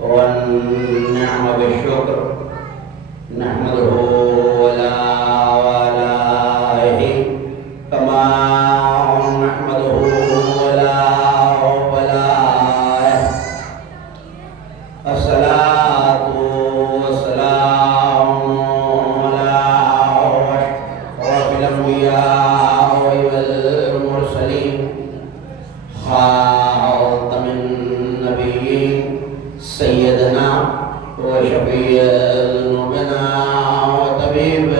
والنعم بالشكر نحمده ولا إله كما نحمده ولا الصلاة والسلام على أشرف الأنبياء والمرسلين خاتم النبيين سيدنا وشفيع ذنوبنا وطبيب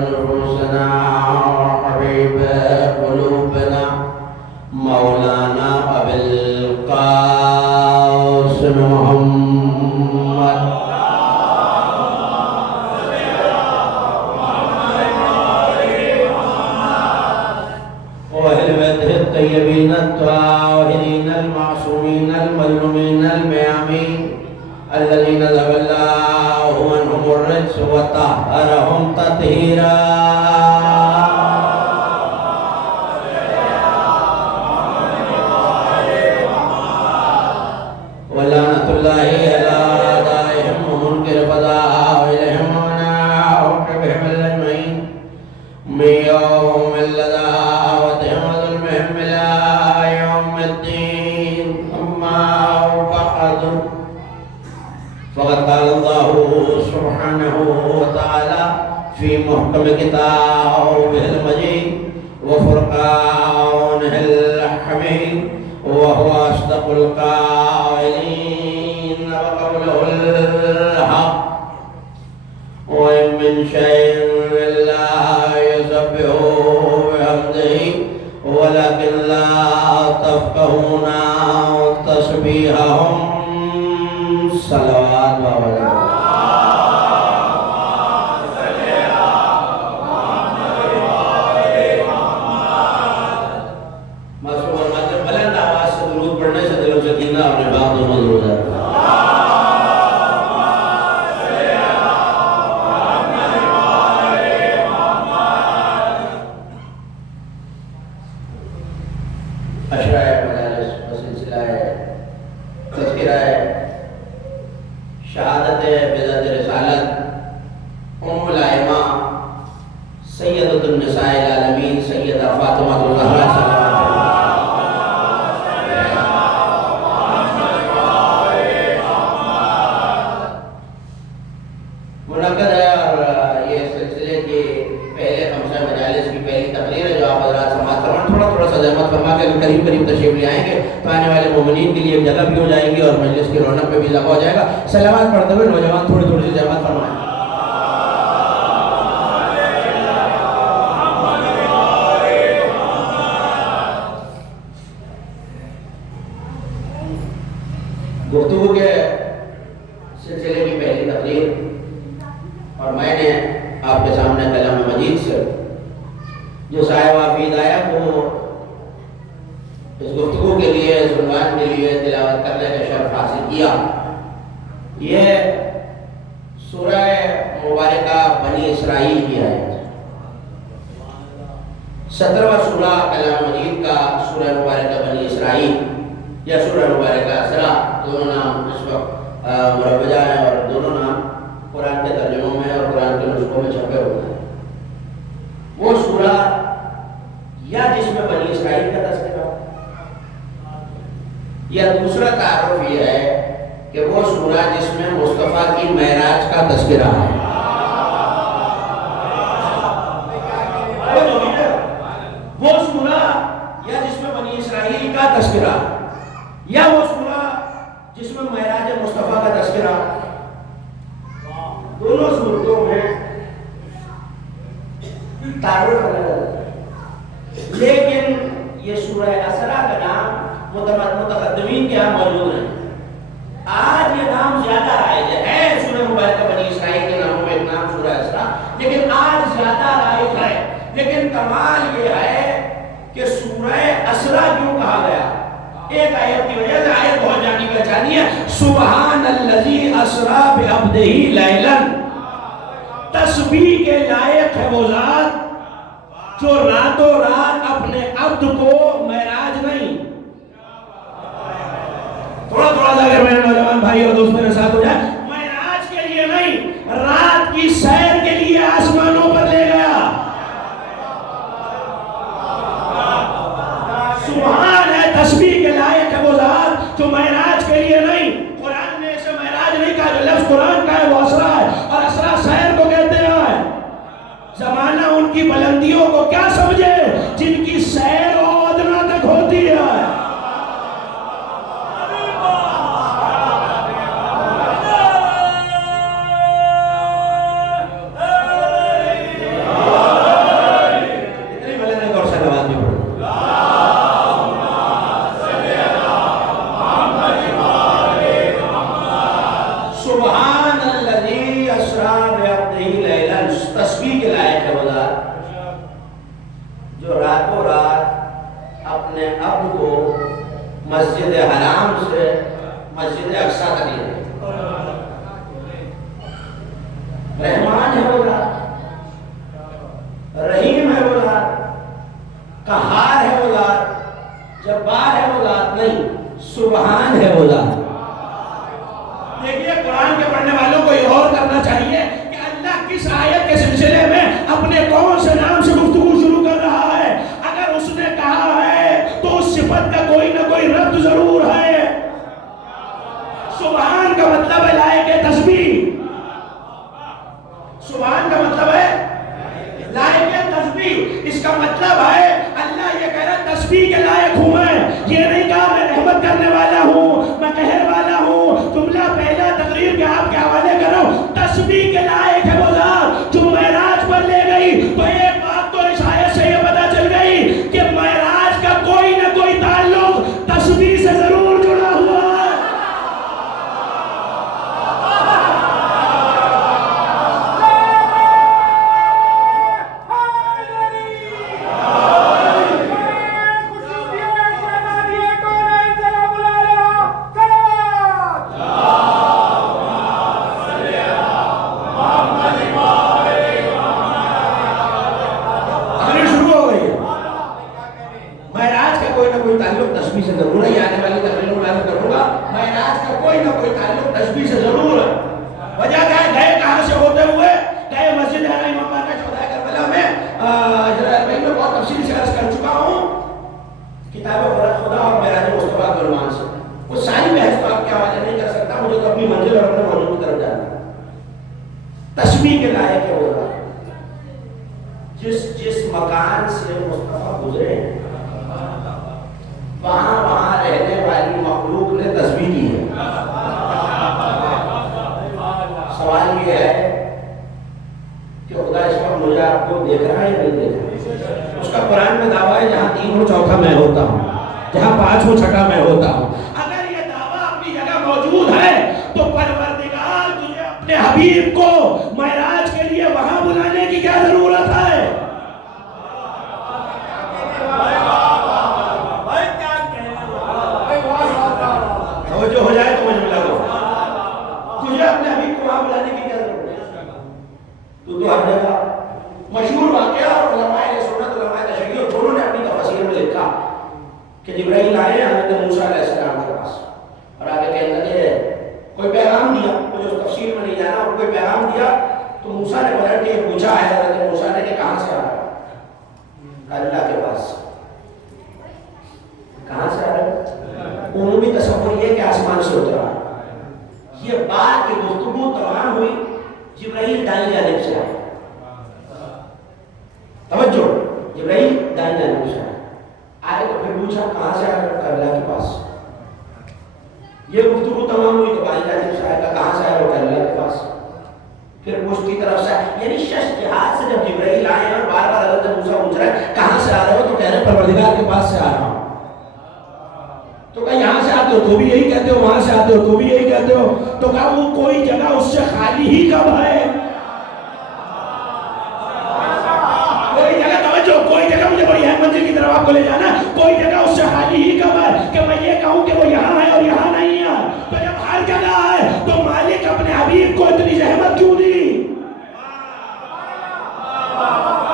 نفوسنا وحبيب قلوبنا مولانا أبي القاسم محمد وأهل بيته الطيبين الطاهرين المعصومين المظلومين الميامين الذين ذهب الله عنهم الرجس وطهرهم تطهيرا ولعنة الله على أعدائهم ومنكر فضائلهم ونعوذ بهم الأجمعين من يوم العداوتهم وظلمهم إلى يوم الدين أما بعد فقد قال الله سبحانه وتعالى في محكم كتابه المجيد وفرقانه الحميد وهو أصدق القائلين وقوله الحق وإن من شيء إلا يسبح بحمده ولكن لا تفقهون تسبيحهم صلوات وسلام شہادت بدعت رسالت ام الائمہ سیدۃ النساء العالمین سیدہ فاطمہ الزہرا منعقد ہے اور یہ سلسلے کے پہلے خمسہ مجالس کی پہلی تقریر ہے جو آپ حضرات سماعت فرمائیں تھوڑا سا زحمت فرما کے قریب تشریف لے آئیں گے تو آنے والے مومنین کے لیے ایک جگہ بھی ہو جائے گی اور مجلس کی رونق پہ بھی اضافہ ہو جائے گا سلامات پڑھتے ہوئے نوجوان تھوڑی سی زحمت فرمائیں گفتگو کے سلسلے کی پہلی تقریر اور میں نے آپ کے سامنے کلام مجید سے جو صاحب حافظ آیا وہ اس گفتگو کے لیے اس عنوان کے لیے تلاوت کرنے کا شرف حاصل کیا یہ سورہ مبارکہ بنی اسرائیل کی آیت 17واں سورہ کلام مجید کا سورہ مبارکہ بنی اسرائیل یا سورہ مبارکہ اسرا دونوں نام اس وقت مروجہ ہیں اور دونوں نام قرآن کے ترجموں میں اور قرآن کے نسخوں میں چھپے ہوئے ہیں وہ سورہ یا جس میں بنی اسرائیل کا تذکرہ یا دوسرا تعارف یہ ہے کہ وہ سورہ جس میں مصطفیٰ کی معراج کا تذکرہ ہے وہ سورہ یا جس میں بنی اسرائیل کا تذکرہ یا وہ سورہ جس میں معراج مصطفیٰ کا تذکرہ دونوں صورتوں میں تعارف الگ ہے لیکن یہ سورہ اسرا کا نام متقدمین کے یہاں موجود ہے آج یہ نام زیادہ رائج ہے سورہ مبارکہ بنی اسرائیل کے ناموں میں ایک نام سورہ اسرا لیکن آج زیادہ رائج ہے لیکن کمال یہ ہے کہ سورہ اسرا کیوں کہا گیا ایک آیت کی وجہ سے آیت بہت جانی پہچانی ہے سبحان الذی اسرا بعبدہ لیلا تسبیح کے لائق ہے وہ ذات جو راتوں رات اپنے عبد کو معراج نہیں تھوڑا سا اگر میرے نوجوان بھائی اور دوست میرے ساتھ سبحان کا مطلب ہے لائق تسبیح. سبحان کا مطلب ہے لائق تسبیح. اس کا مطلب ہے اللہ یہ کہہ رہا تسبیح کے لائق ہوں میں. یہ نہیں کہا میں رحمت کرنے والا ہوں، میں قہر والا ہوں. جملہ پہلا تقریر کے آپ کے حوالے کر رہا ہوں. تسبیح کے لائق ہے وہ ذات جو معراج پر لے گئی. تو ایک بات تو اس آیت سے یہ پتہ چل گئی کہ معراج کا کوئی نہ کوئی تعلق تسبیح سے ضرور جڑا ہوا ہے. تسبیح کے لائق ہے وہ جس مکان سے مصطفیٰ گزرے وہاں رہنے والی مخلوق نے تسبیح کی ہے. سوال یہ ہے کہ خدا اس وقت مجھے آپ کو دیکھ رہا ہے یا نہیں دیکھ رہا؟ اس کا قرآن میں دعویٰ ہے جہاں 3 چوتھا میں ہوتا ہوں، جہاں 5 چھٹا میں ہوتا ہوں. اگر یہ دعویٰ اپنی جگہ موجود ہے تو پروردگار تجھے اپنے حبیب کو معراج کے لیے وہاں بلانے کی کیا ضرورت ہے؟ جو ہو جائے تو مجھے ملا دو. تجھے اپنے حبیب کو وہاں بلانے کی کیا ضرورت ہے؟ تو ہر جگہ مشہور واقعہ اور علماء سنت علماء تشیع دونوں نے اپنی تفسیر میں لکھا کہ جبرائیل آئے حضرت موسیٰ علیہ السلام کے پاس اور آگے کہنے لگے کوئی پیغام دیا. مجھے اس تفسیر میں نہیں جانا. اور کوئی پیغام دیا تو موسیٰ نے پلٹ کے پوچھا ہے حضرت موسیٰ نے کہ کہاں سے آ رہا ہے؟ اللہ کے پاس. کہاں سے آ رہا ہے؟ عمومی تصور یہ کہ آسمان سے اترا. یہ بات کی گفتگو تمام ہوئی جبرائیل دائیں جانب سے آئے. توجہ، جبرائیل دائیں جانب سے آئے تو پھر پوچھا کہاں سے آ رہا ہے؟ اللہ کے پاس. یہ گفتگو تمام ہوئی تو بائیں جانب سے آئے گا کہاں سے آ رہا ہے؟ اللہ کے پاس. پھر پشت کی طرف سے یعنی شش جہاد سے جب جبرائیل آئے اور بار بار حضرت موسیٰ پوچھ رہا ہے کہاں سے آ رہے ہو تو کہہ رہے پروردگار کے پاس سے آ رہا ہوں. تو کہا یہاں سے آتے ہو تو بھی یہی کہتے ہو، وہاں سے آتے ہو تو بھی یہی کہتے ہو. تو کہا وہ کوئی جگہ اس سے خالی ہی کب ہے؟ کوئی جگہ، توجہ، کوئی جگہ مجھے بڑی اہم منزل کی طرف آپ کو لے جانا. کوئی جگہ اس سے خالی ہی کب ہے کہ میں یہ کہوں کہ وہ یہاں ہے اور یہاں نہیں ہے؟ تو جب ہر جگہ ہے تو مالک اپنے حبیب کو اتنی زحمت کیوں دی؟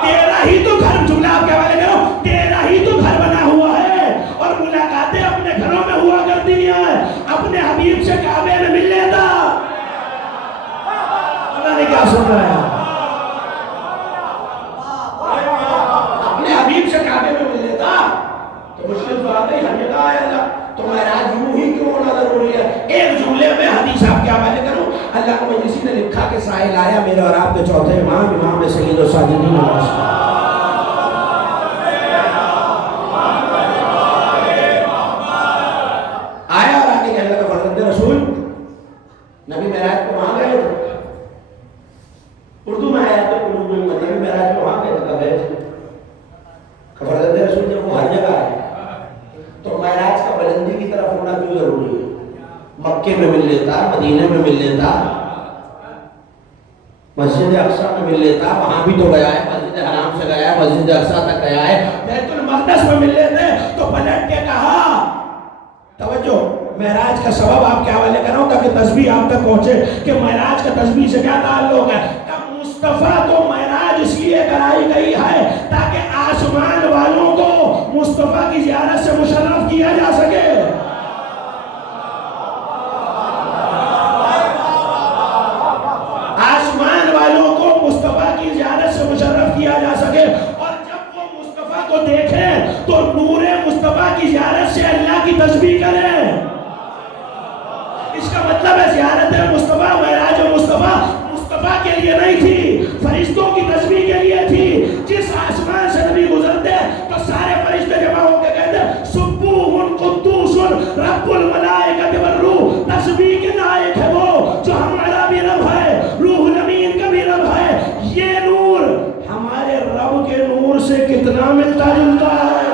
تیرا ہی تو گھر، جملہ آپ کے حوالے کرو، تیرا ہی تو گھر بنا ہوا ہے اور ملاقاتیں اپنے گھروں میں ہوا کرتی ہیں. اپنے حبیب سے کعبے میں مل لیتا. اللہ نے کیا سن رہا ہے؟ اپنے حبیب سے کعبے میں مل لیتا. تو مشکل تو آتا ہی ہر جگہ ہے اللہ. تو معراج یوں ہی کیوں ہونا ضروری ہے؟ ایک جملے میں حدیث آپ کے حوالے کروں. اللہ کو مجلسی نے لکھا کہ سائل آیا میرے اور آپ کے چوتھے امام، امام سید و ساجدین آیا اور آگے کہنے لگا فرزند رسول نبی معراج کو وہاں گئے تھے. اردو میں آیا تو نبی معراج کو وہاں گئے تھے. فرزند رسول جب وہ ہر جگہ آئے تو معراج کا بلندی کی طرف ہونا کیوں ضروری ہے؟ مکے میں مل لیتا، مدینے میں مل لیتا، مسجد اقصیٰ میں مل لیتا. وہاں بھی تو گیا ہے، مسجد حرام سے گیا ہے، مسجد اقصیٰ تک گیا ہے، بیت المقدس میں مل لیتے. تو پلٹ کے کہا، توجہ، معراج کا سبب آپ کے حوالے کر رہا ہوں تاکہ تسبیح آپ تک پہنچے کہ معراج کا تسبیح سے کیا تعلق ہے. مصطفیٰ کو معراج اس لیے کرائی گئی ہے تاکہ آسمان والوں کو مصطفیٰ کی زیارت سے مشرف کیا جا سکے. آسمان والوں کو مصطفیٰ کی زیارت سے مشرف کیا جا سکے. اور جب وہ مصطفیٰ کو دیکھیں تو نور مصطفیٰ کی زیارت سے اللہ کی تسبیح کریں. اس کا مطلب مطلب ہے زیارت مصطفیٰ معراج مصطفیٰ مصطفیٰ کے لیے نہیں تھی، فرشتوں کی تسبیح کے لیے تھی۔ جس آسمان سے نبی گزرتے تو سارے فرشتے جمع ہو کے کہتے سبوح قدوس رب الملائکۃ والروح، تسبیح کے لائق ہے وہ جو ہمارا بھی رب ہے، روح الامین کا بھی رب ہے۔ یہ نور ہمارے رب کے نور سے کتنا ملتا جلتا ہے۔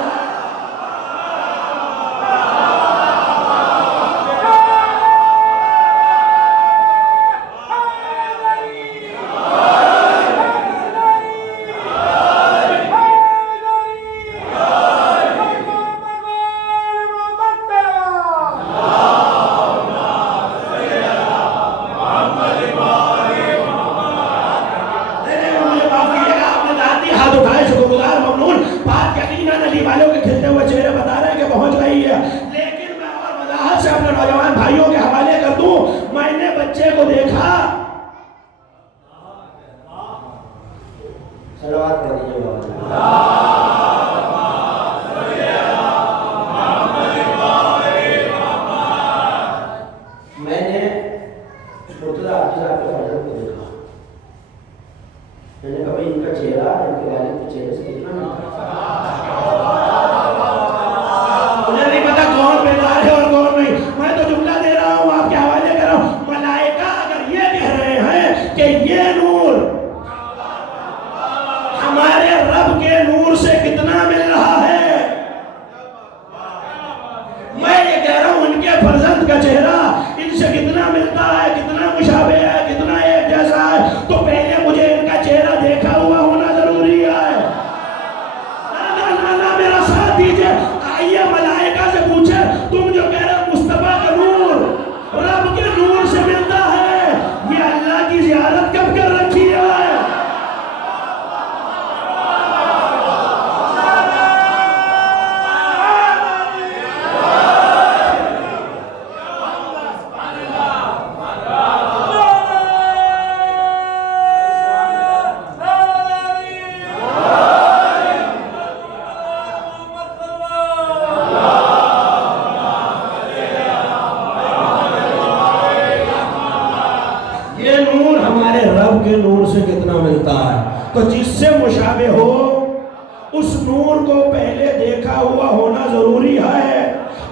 تو جس سے مشابہ ہو اس نور کو پہلے دیکھا ہوا ہونا ضروری ہے،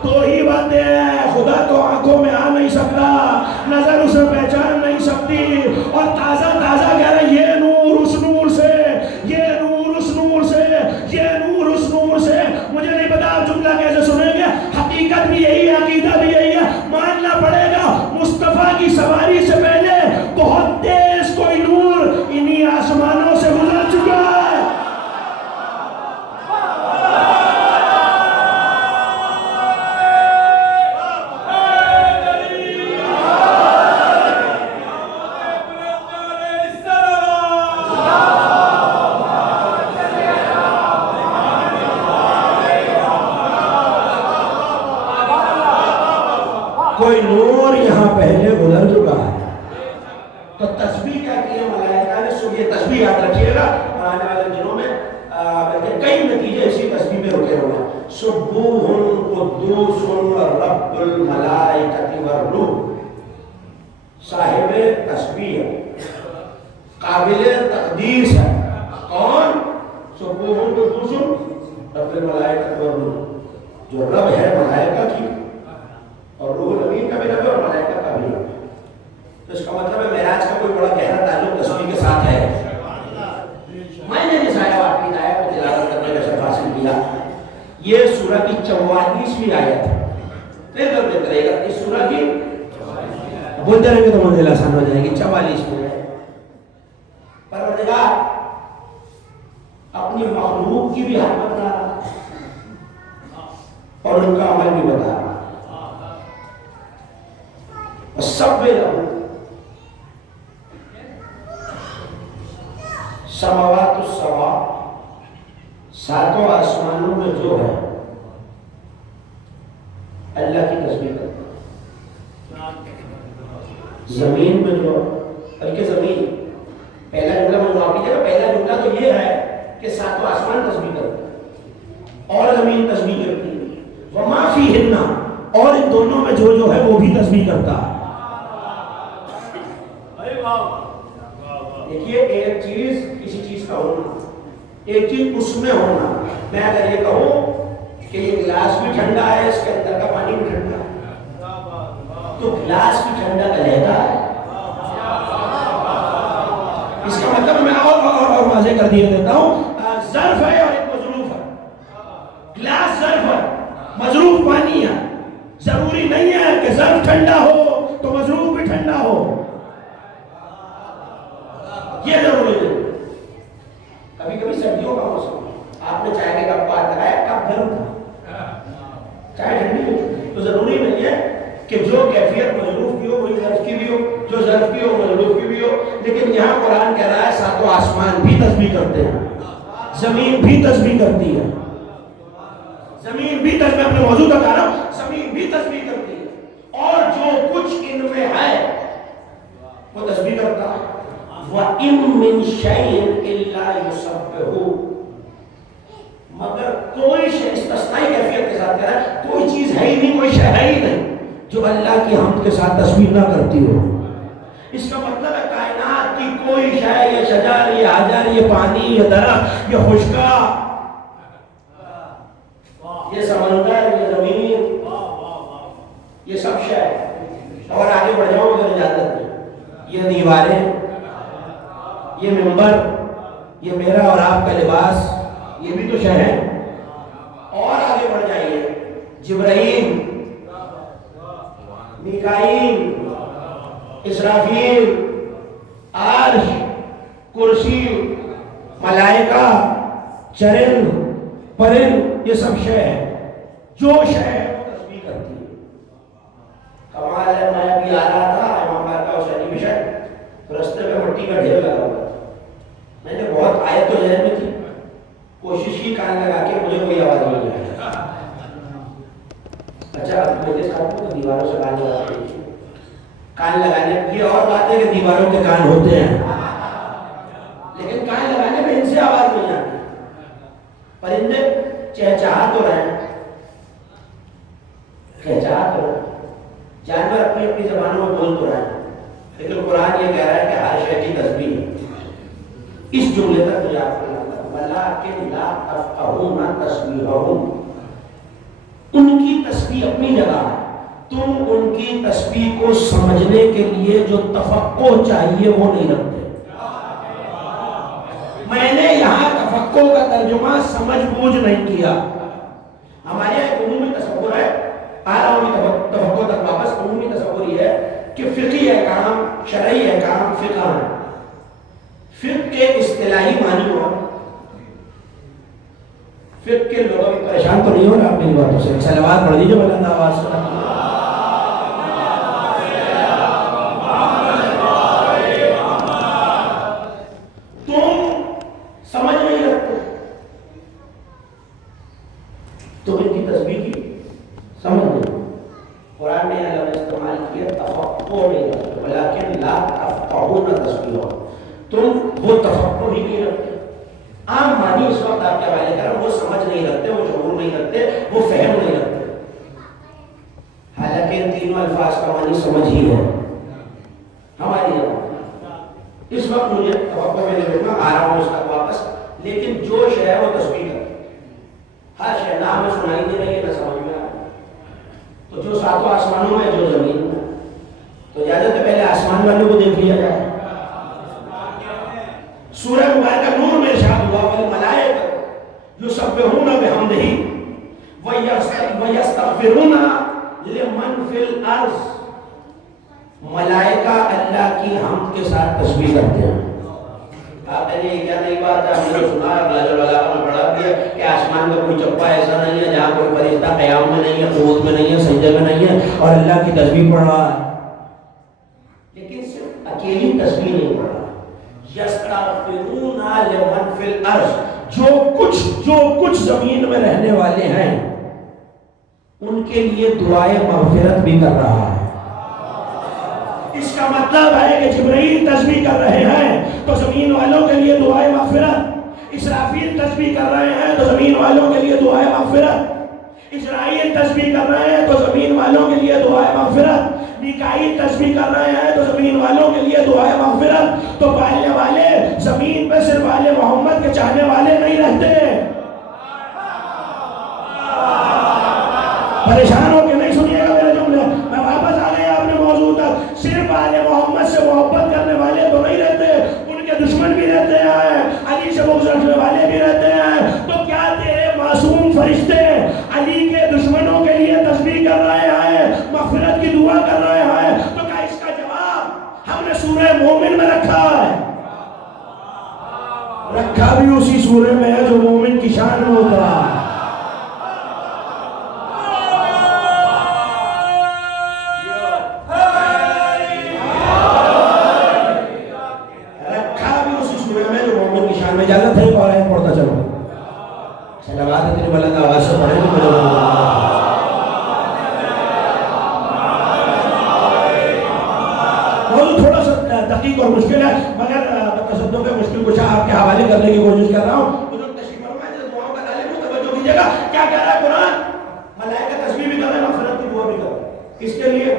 تو ہی باتیں ہیں۔ خدا تو آنکھوں میں آ نہیں سکتا، نظر اسے پہچان نہیں سکتی، اور تازہ تازہ کہہ رہے یہ نور اس نور سے، یہ نور اس نور سے، یہ نور اس نور سے۔ مجھے نہیں پتا آپ جملہ کیسے سنیں گے، حقیقت بھی یہی ہے، عقیدہ بھی یہی ہے۔ ماننا پڑے گا مصطفیٰ کی سواری سے پہلے بہت تیز کوئی نور انہی آسمانوں سے گزر چکا ہے۔ کوئی نور یہاں پہلے گزر چکا ہے۔ تو تسبیح کا کیا ملائکہ نے سو، یہ تسبیح یاد رکھیے گا، آنے والے دنوں میں کئی نتیجے اسی تسبیح میں رکے ہوئے ہیں۔ سبوح قدوس رب الملائکۃ والروح، صاحب تسبیح قابل تقدیس ہے کون؟ سبوح قدوس رب الملائکۃ والروح، جو رب ہے ملائکہ کی اور روح الامین کا بھی رب ہے اور ملائکہ کا بھی رب ہے۔ تو اس کا مطلب ہے معراج کا کوئی بڑا گہرا تعلق تسبیح کے ساتھ ہے۔ میں نے جس آیت کو تلاوت کرنے کا شرف حاصل کیا، یہ سورہ کی 44ویں آیت ہے۔ دیکھ رہے گا اس سورہ کی، بولتے رہیں گے تو منزل آسان ہو جائے گی۔ 44 میں پروردگار اپنی مخلوق کی بھی حالت بتا رہا اور ان کا عمل بھی بتا رہا۔ سب لہو سماوات السبع، ساتوں آسمانوں میں جو ہے اللہ کی تسبیح کرتا ہے۔ زمین میں جو، بلکہ زمین پہلا جملہ میں معاف کیجیے گا، پہلا جملہ تو یہ ہے کہ ساتوں آسمان تسبیح کرتا ہے اور زمین تسبیح کرتی ہے، وما فیہن، اور ان دونوں میں جو ہے وہ بھی تسبیح کرتا ہے۔ دیکھیے ایک چیز کسی چیز کا ہونا، ایک چیز اس میں ہونا. میں اگر یہ کہوں کہ یہ گلاس بھی ٹھنڈا ہے، اس کے اندر کا پانی بھی ٹھنڈا ہے، تو گلاس بھی ٹھنڈا کا لہتا ہے. اس کا مطلب میں اور واضح کر دیا دیتا ہوں، ظرف ہے اور ایک مظروف ہے. گلاس ظرف ہے، مظروف پانی ہے. ضروری نہیں ہے کہ ظرف ٹھنڈا ہو تو مظروف بھی ٹھنڈا ہو، یہ ضروری نہیں. کبھی کبھی سردیوں کا موسم، آپ نے چائے کا کپ ہاتھ لگایا، کپ گرم تھا، چائے ٹھنڈی ہو چکی، تو ضروری نہیں ہے کہ جو کیفیت مظروف کی ہو وہی ظرف کی بھی ہو، جو ظرف کی ہو مظروف کی بھی ہو. لیکن یہاں قرآن کہہ رہا ہے ساتوں آسمان بھی تسبیح کرتے ہیں، زمین بھی تسبیح کرتی ہے. زمین بھی تسبیح، میں اپنے موضوع بتا رہا ہوں، زمین بھی تسبیح کرتی ہے، اور جو کچھ ان میں ہے وہ تسبیح کرتا ہے. وَإِن مِّن شَيْءٍ إِلَّا يُسَبِّحُ، مگر کوئی شے، استثنائی کیفیت کے ساتھ کہہ رہا ہے کوئی چیز ہے ہی نہیں، کوئی شے ہے ہی نہیں جو اللہ کی حمد کے ساتھ تسبیح نہ کرتی ہو. اس کا مطلب ہے کائنات کی کوئی شے، یہ شجر، یہ حجر، یہ پانی، یہ درخت، یہ خشکا، یہ سمندر، یہ زمین، یہ سب شے. اور آگے بڑھ جاؤں اگر اجازت دیں، یہ دیواریں، یہ منبر، یہ میرا اور آپ کا لباس، یہ بھی تو شے ہے. اور آگے بڑھ جائیے، جبرائیل، میکائیل، اسرافیل، عرش، کرسی، ملائکہ، چرند، پرند، یہ سب شے ہے. جو شے ہے وہ تسبیح کرتی ہے. کمال ہے، میں ابھی آ رہا تھا امام بارگاہ حسینی مشن، رستے میں مٹی کا ڈھیر لگا ہوا تھا. میں نے بہت آیت تو ذہن میں تھی، کوشش کی کان لگا کے مجھے کوئی آواز نہیں آئی. اچھا میرے ساتھ تو دیواروں سے کان لگاتے ہیں، کان لگانے کی اور بات ہے کہ دیواروں کے کان ہوتے ہیں، لیکن کان لگانے میں ان سے آواز نہیں آتی. پرندے چہچہا تو رہے ہیں، چہچہا تو رہے ہیں، جانور اپنی اپنی زبانوں میں بول تو رہے ہیں، لیکن قرآن یہ کہہ رہا ہے کہ ہر شے کی تسبیح ہے. اس جملے تک مجھے آپ کو وَلَٰكِن لَا تَفْقَهُونَ تَسْبِيحَهُمْ، ان کی تسبیح اپنی جگہ ہے، تم ان کی تسبیح کو سمجھنے کے لیے جو تفقع چاہیے وہ نہیں رکھتے. میں نے یہاں تفقع کا ترجمہ سمجھ بوجھ نہیں کیا. ہمارے یہاں ایک عمومی تصور ہے، آ رہا ہوں تفقع تک واپس. عمومی تصور یہ ہے کہ فقہی احکام، شرعی احکام فقہ ہیں. فقہ کے اصطلاحی معنی ہو، فقہ کے لوگوں بھی پریشان تو نہیں ہو رہا آپ میری باتوں سے؟ صلوات پڑھ دیجیے بلند آواز سے. تم سمجھ نہیں رکھتے، تم ان کی تسبیح کی سمجھ نہیں. قرآن نے اللہ نے استعمال کیا تفقع نہیں رکھتے، ولیکن لا تفقهون تسبیحهم، تم وہ تفقع ہی نہیں رکھتے. عام معنی اس وقت آپ کے حوالے کر رہا ہوں، وہ سمجھ نہیں رکھتے، وہ شعور نہیں رکھتے، وہ فہم نہیں رکھتے. حالانکہ ان تینوں الفاظ کا معنی سمجھ ہی ہے ہماری زبان. اس وقت مجھے توقع میں نہیں رکھنا، آ رہا ہوں اس تک واپس. لیکن جو شے ہے وہ تسبیح کرتی ہے. ہر شے نہ ہمیں سنائی دے رہی ہے نہ سمجھ میں آ رہی ہے. تو جو ساتوں آسمانوں میں، جو زمین میں، تو اجازت ہے پہلے آسمان والوں کو دیکھ لیا جائے. سورہ مبارکہ نور میں ارشاد ہوا والملائکۃ یسبحون بحمدہ ویستغفرون لمن فی الارض، ملائکہ اللہ کی حمد کے ساتھ تسبیح کرتے ہیں. آپ نے یہ کیا نئی بات ہے، ہم نے سنا ہے بلاجل والا میں پڑھا بھی ہے کہ آسمان کا کوئی چپا ایسا نہیں ہے جہاں کوئی فرشتہ قیام میں نہیں ہے، قعود میں نہیں ہے، سجدے میں نہیں ہے اور اللہ کی تسبیح پڑھ رہا ہے. لیکن صرف اکیلی تسبیح نہیں پڑھ رہا، یستغفرون لمن فی الارض، جو کچھ زمین میں رہنے والے ہیں ان کے لیے دعائے مغفرت بھی کر رہا ہے. اس کا مطلب ہے کہ جبرائیل تسبیح کر رہے ہیں تو زمین والوں کے لیے دعائے مغفرت، اسرافیل تسبیح کر رہے ہیں تو زمین والوں کے لیے دعائے مغفرت، اسرائیل تسبیح کر رہے ہیں تو زمین والوں کے لیے دعائے مغفرت، میکائیل تسبیح کر رہے ہیں تو زمین والوں کے لیے دعائے مغفرت. چاہنے والے نہیں رہتے. پریشان ہو کے نہیں سنیے گا میرے جملے. میں واپس آ گیا اپنے موضوع تک. صرف آل محمد سے محبت کرنے والے تو نہیں رہتے, ان کے دشمن بھی رہتے ہیں, علی سے بغض رکھنے والے بھی رہتے ہیں. تو کیا تیرے معصوم فرشتے علی کے دشمنوں کے لیے تسبیح کر رہے ہیں, مغفرت کی دعا کر رہے ہیں؟ تو کیا اس کا جواب ہم نے سورہ مومن میں رکھا ہے؟ رکھا بھی اسی سورہ میں ہے جو مومن کی شان میں اترا. اجازت ہے اور آیت پڑھتا چلو. صلوات اتنی بلند آواز سے پڑھیں گے. موضوع تھوڑا سا دقیق اور مشکل ہے, مگر تصدق کے مشکل کچھ آپ کے حوالے کرنے کی کوشش کر رہا ہوں. بزرگ تشریف فرمائیں, دعاؤں کا طالب ہوں, توجہ کیجیے گا. کیا کہہ رہا ہے قرآن؟ ملائکہ تسبیح بھی کر رہے ہیں, مغفرت کی دعا بھی کر رہے ہیں. کس کے لیے؟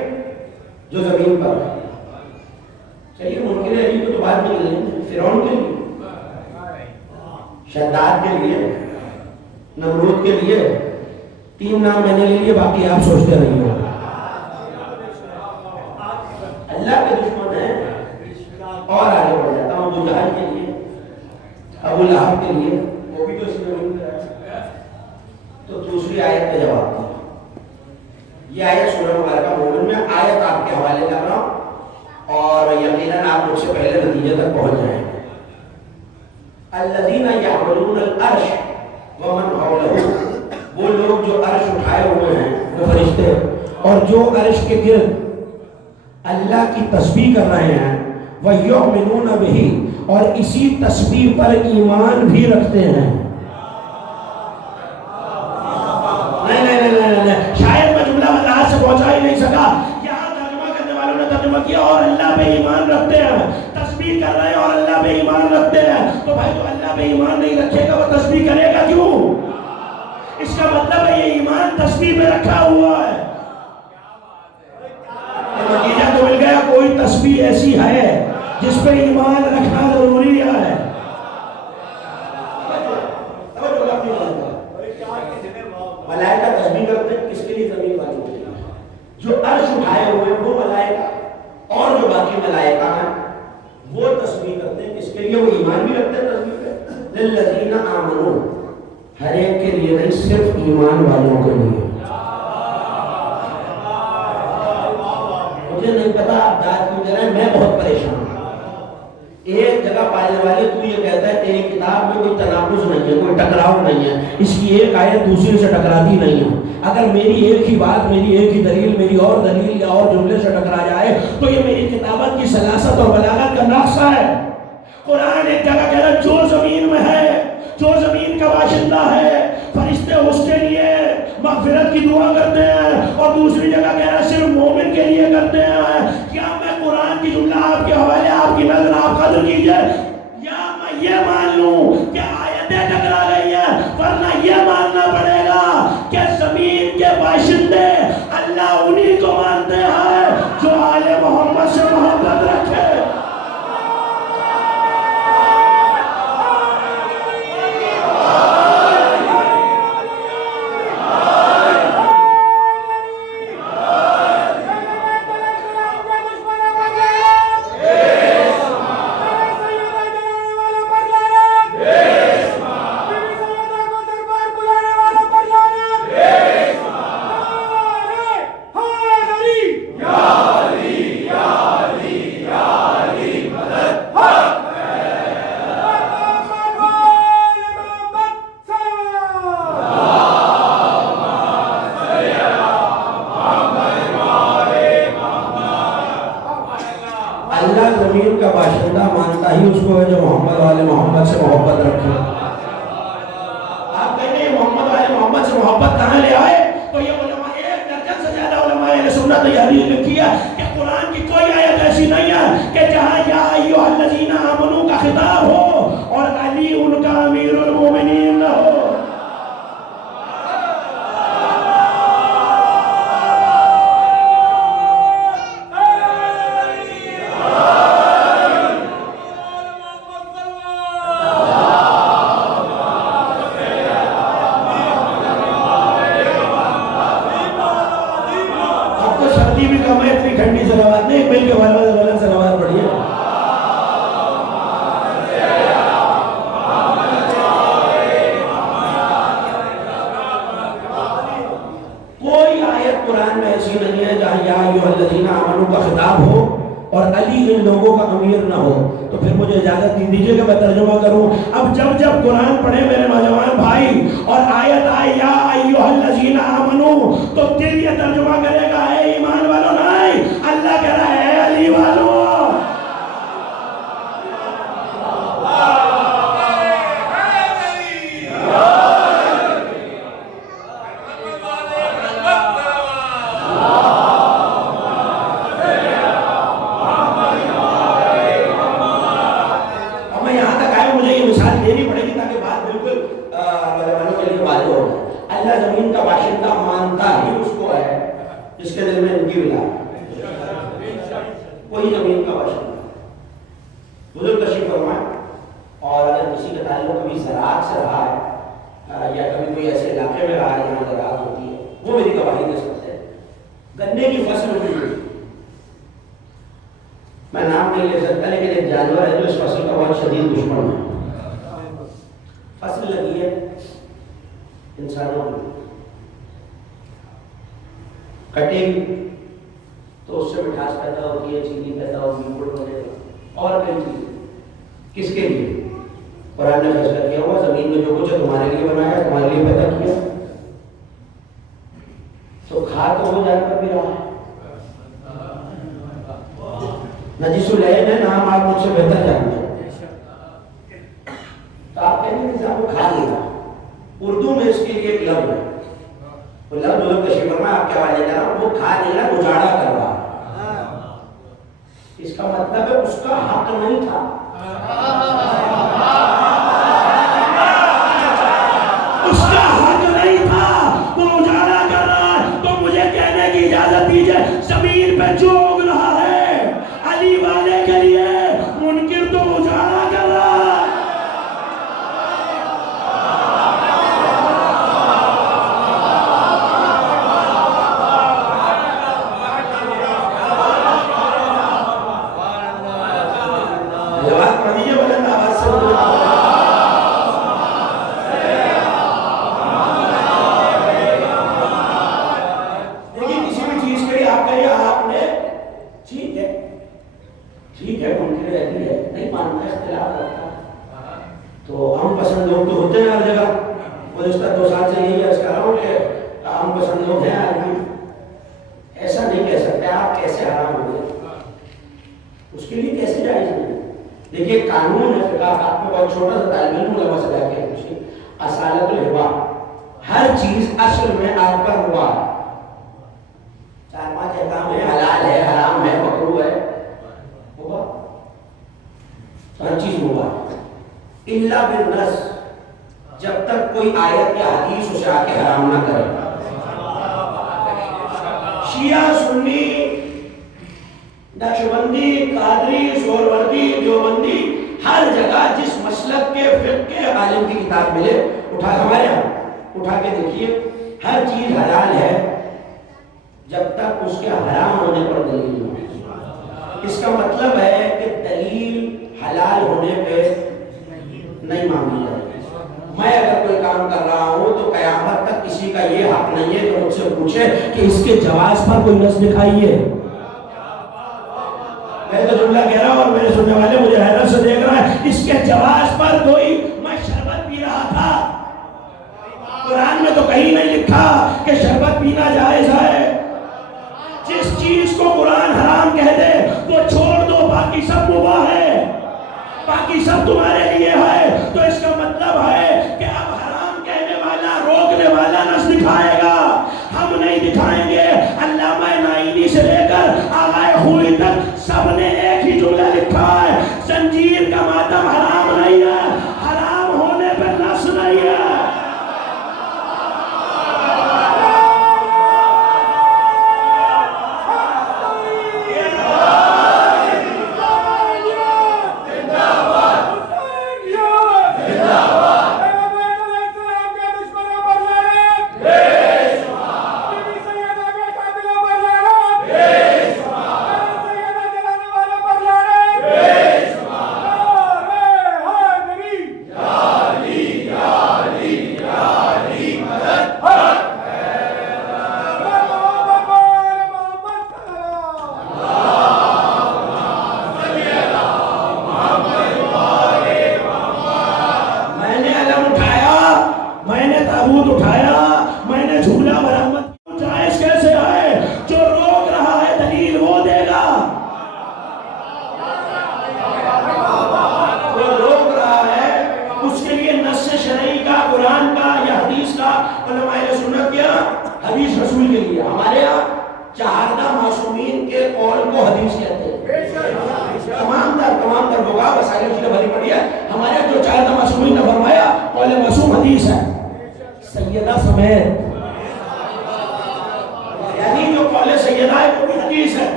جو زمین پر. چلیے ممکن ہے علی کو تو بات نہیں کریں, فرعون کے لیے, شداد کے لیے, نمرود کے لیے. 3 نام میں نے لے لیے, باقی آپ سوچتے نہیں ہو. اللہ کے دشمن ہیں. اور آگے بڑھ جاتا ہوں. ابو جہل کے لیے, ابو لہب کے لیے, وہ بھی تو اس میں نہیں ہے. تو دوسری آیت کا جواب دیا. یہ آیت سورہ مبارکہ مومن میں. آیت آپ کے حوالے کر رہا ہوں اور یقیناً آپ مجھ سے پہلے نتیجے تک پہنچ جائیں گے. الذین یحملون العرش ومن حولہ, وہ لوگ جو عرش اٹھائے ہوئے ہیں, وہ فرشتے, اور جو عرش کے گرد اللہ کی تسبیح کر رہے ہیں. وَيُؤْمِنُونَ بِهِ, اور اسی تسبیح پر ایمان بھی رکھتے ہیں. نہیں, شاید میں جملہ وضاحت سے پہنچا ہی نہیں سکا. یہاں ترجمہ کرنے والوں نے ترجمہ کیا اور اللہ پہ ایمان رکھتے ہیں, تسبیح کر رہے ہیں اور اللہ پہ ایمان رکھتے ہیں. تو بھائی جو اللہ پہ ایمان نہیں رکھے گا وہ تسبیح کرے گا کیوں؟ اس کا مطلب ہے یہ ایمان تسبیح میں رکھا ہوا ہے. نتیجہ تو مل گیا, کوئی تسبیح ایسی ہے جس پہ ایمان رکھنا ضروری ہے. ملائکہ تسبیح کرتے ہیں کس کے لیے؟ زمین والوں کے لیے. جو عرش اٹھائے ہوئے وہ ملائکہ اور جو باقی ملائکہ ہیں وہ تسبیح کرتے ہیں کس کے لیے؟ وہ ایمان بھی رکھتے ہیں تسبیح پہ. للذین آمنوا, ہر ایک کے لیے نہیں, صرف ایمان والوں کے لیے. مجھے نہیں پتا آپ داد کیوں دے رہے ہیں, میں بہت پریشان ہوں. ایک جگہ پالنے والے تو یہ کہتا ہے تیری کتاب میں کوئی تناقض نہیں ہے, کوئی ٹکراؤ نہیں ہے, اس کی ایک آیت دوسرے سے ٹکراتی نہیں ہے. اگر میری ایک ہی بات, میری ایک ہی دلیل, میری اور دلیل یا اور جملے سے ٹکرا جائے تو یہ میری کتابت کی سلاست اور بلاغت کا نقصہ ہے. قرآن ایک جگہ کہہ رہا ہے جو زمین میں ہے, جو زمین کا باشندہ ہے, فرشتے اس کے لیے مغفرت کی دعا کرتے ہیں, اور دوسری جگہ کہہ رہا ہے صرف مومن کے لیے کرتے ہیں. کیا میں قرآن کی جملہ آپ کے حوالے, آپ کی نظر آپ قدر کیجئے, یا میں یہ مان لوں کہ آیتیں ٹکرا رہی ہیں, ورنہ یہ ماننا پڑے گا کہ زمین کے باشندے اللہ انہی کو مانتے ہیں جو آل محمد سے محبت رکھے. ان لوگوں کا امیر نہ ہو. تو پھر مجھے اجازت دیجیے کہ میں ترجمہ کروں. اب جب قرآن پڑھے میرے نوجوان بھائی اور آیت آئے یا ایھا الذین آمنو تو دل یہ ترجمہ کرے گا اے ایمان والو. نہیں, اللہ کہہ رہا ہے علی والو.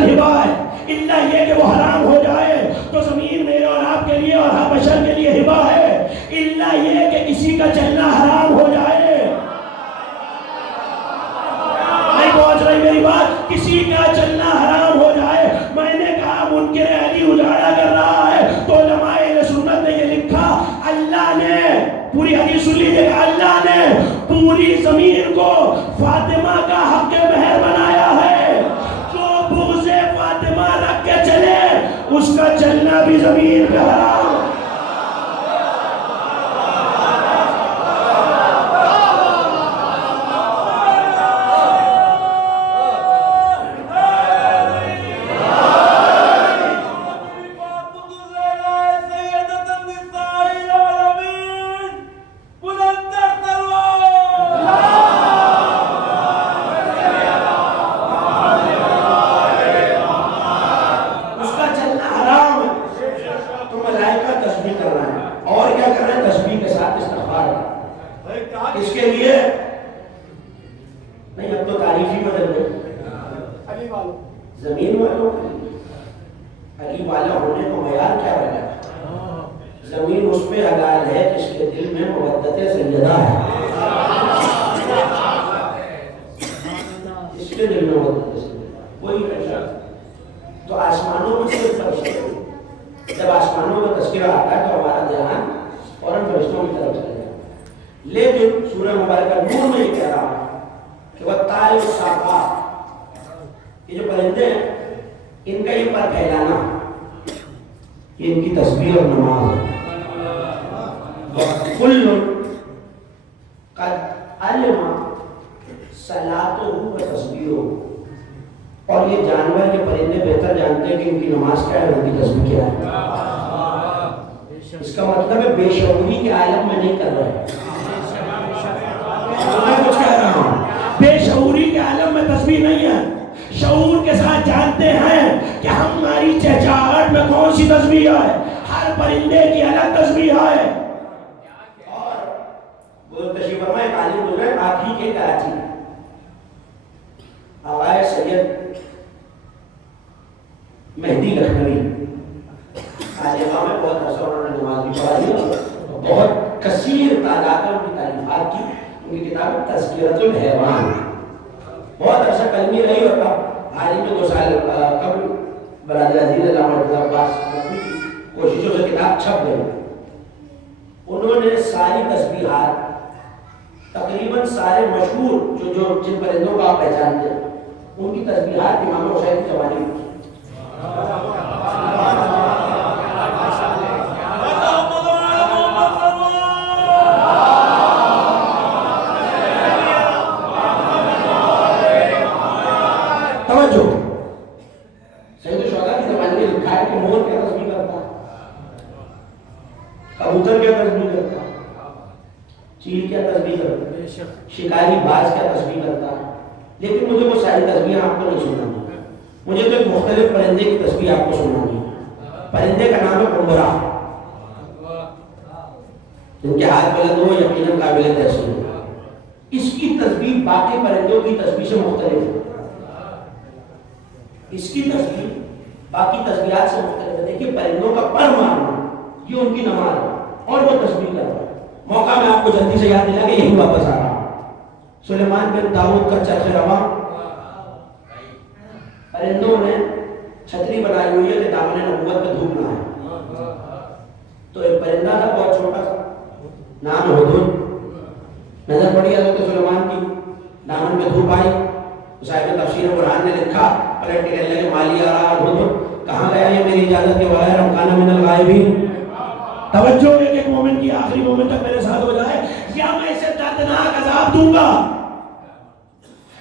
افضل ہبا ہے، الا یہ کہ وہ حرام ہو جائے تو زمین میرے اور آپ کے لیے اور ہر بشر کے لیے ہبا ہے، الا یہ کہ کسی کا چلنا حرام ہو جائے۔ نہیں پہنچ رہی میری بات؟ کسی کا چلنا حرام ہو جائے۔ میں نے کہا منکر علی اجاڑا کر رہا ہے تو علماء اہل سنت نے یہ لکھا، اللہ نے پوری حدیث سن لیجیے گا، اللہ نے پوری زمین کو فاطمہ کا حق مہر بنایا ہے، جو بغض فاطمہ رکھ کے چلے اس کا چلنا بھی زمین پہ حرام۔ اس کے لیے نہیں، اب تو تعریف ہی بدل گئی، زمین والوں علی والا ہونے کو معیار کیا بنا؟ زمین اس پہ حلال ہے جس کے دل میں مودت سیدہ ہے، اس کے دل میں مودت سیدہ وہی فرشا۔ تو آسمانوں میں صرف فرشتے، جب آسمانوں میں تذکرہ آتا ہے تو ہمارا دھیان فوراً فرشتوں کی طرف چلے جاتا ہے، لیکن سورہ مبارکہ نور میں یہ کہہ رہا ہے کہ وہ طائر الصافات، یہ جو پرندے ہیں ان کا یہ پر پھیلانا یہ ان کی تسبیح اور نماز ہے۔ کل قد علم صلاتہ و تسبیحہ، اور یہ جانور یہ پرندے بہتر جانتے ہیں کہ ان کی نماز کیا ہے اور ان کی تسبیح کیا ہے۔ اس کا مطلب ہے بے شعوری کے عالم میں نہیں کر رہے، میں کچھ کہہ رہا ہوں، بے شعوری کے عالم میں تسبیح نہیں ہے، شعور کے ساتھ جانتے ہیں کہ ہماری چہچہاہٹ میں کون سی تسبیح ہے، ہر پرندے کی الگ تسبیح ہے۔ اور وہ تشریف فرمائے عالم گزرے آپ ہی کے کراچی آغائے سید مہدی لکھنوی، عالمہ میں بہت عرصہ انہوں نے نماز بھی پڑھائی، بہت کثیر تعداد میں ان کی تعلیفات کی، ان کی کتاب تذکرۃ الحیوان بہت عرصہ قلمی رہی، اور اب حال ہی میں 2 سال قبل برادر عزیز علامہ مرتضیٰ عباس کی کوششوں سے کتاب چھپ گئی۔ انہوں نے ساری تسبیحات تقریباً سارے مشہور جو جن پرندوں کو آپ پہچانتے ہیں ان کی تسبیحات امام حسین کی زبانی میں توجہ، سید الشہداء کی زبان میں لکھا ہے کہ مور کیا تسبیح کرتا ہے، کبوتر کیا تسبیح کرتا ہے، چیل کیا تسبیح کرتا ہے، شکاری باز کیا تسبیح کرتا ہے، لیکن مجھے وہ ساری تسبیح آپ کو نہیں سنانی، مجھے تو ایک مختلف پرندے کی تسبیح آپ کو سنانی ہے۔ پرندے کا نام ہے قمبرہ، جن کے ہاتھ بلند ہو یقیناً قابل تحسین ہے۔ اس کی تسبیح باقی پرندوں کی تسبیح سے مختلف ہے، اس کی تسبیح باقی تسبیحات سے مختلف ہے۔ دیکھیے پرندوں کا پر مارنا یہ ان کی نماز ہے اور وہ تسبیح کر رہا ہے۔ موقع میں آپ کو جلدی سے یاد دلا کے یہی واپس آ رہا ہوں، سلیمان بن داؤد کا چرخ رواں، پرندوں نے چھتری بنائی ہوئی ہے کہ دامن نبوت پہ دھوپ نہ آئے، تو ایک پرندہ تھا بہت چھوٹا سا، نام ہدہد، نظر پڑی حضرت سلیمان کی، دامن پہ دھوپ آئی، صاحب تفسیر قرآن نے لکھا، پلٹ کے کہنے لگے مالی آ رہا ہدہد، کہاں گیا یہ میری اجازت کے بغیر، ہم کانا من الغائبین۔ توجہ ایک ایک مومن کی آخری مومن تک میرے ساتھ ہو جائے، یا میں اسے دردناک عذاب دوں گا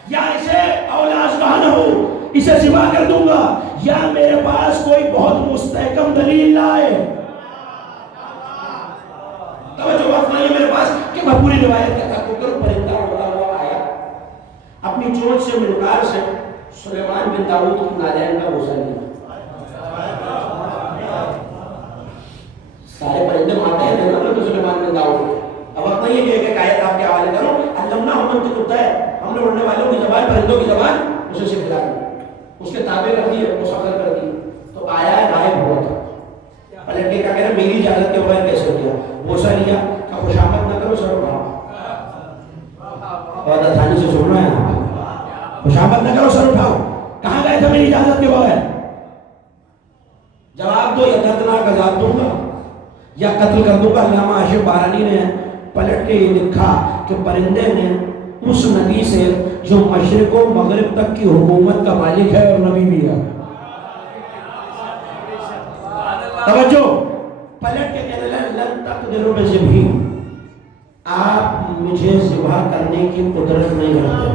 یا اسے اولاد کہاں نہ ہو اسے ذبح کر دوں گا، یا میرے پاس کوئی بہت مستحکم دلیل لائے۔ توجہ بات نہیں ہے میرے پاس کہ میں پوری روایت کا تحقق کروں۔ پرندہ اڑتا ہوا آیا، اپنی چونچ سے منقار سے سلیمان بن داؤد کی نالین کا بوسہ لیا۔ سارے پرندے مانتے ہیں نا تو سلیمان بن داؤد، اب وقت نہیں ہے کہ ایک آیت آپ کے حوالے کروں، علمنا منطق الطیر، ہم نے اڑنے والوں کی زبان پرندوں کی زبان اسے سکھلا دی۔ اس کے تابع رکھ دیے، مسخر کر دی، تو آیا ہے غائب ہوا تھا، پلٹ کے کیا کہہ رہے میری اجازت کے بغیر کیسے ہو گیا؟ بوسہ لیا کہ خوشامد نہ کرو سر اٹھاؤ، بہت آسانی سے سننا ہے، خوشامد نہ کرو سر اٹھاؤ، کہاں گئے تھے میری اجازت کے بغیر؟ جواب دو یا دردناک عذاب دوں گا یا قتل کر دوں گا۔ علامہ عاشق بارانی نے پلٹ کے یہ لکھا کہ پرندے نے اس نبی سے جو مشرق و مغرب تک کی حکومت کا مالک ہے اور نبی بھی ہے، توجہ، پلٹ کے کہنے لگے لن تقدروا بذبحی، آپ مجھے ذبح کرنے کی قدرت نہیں رکھتے۔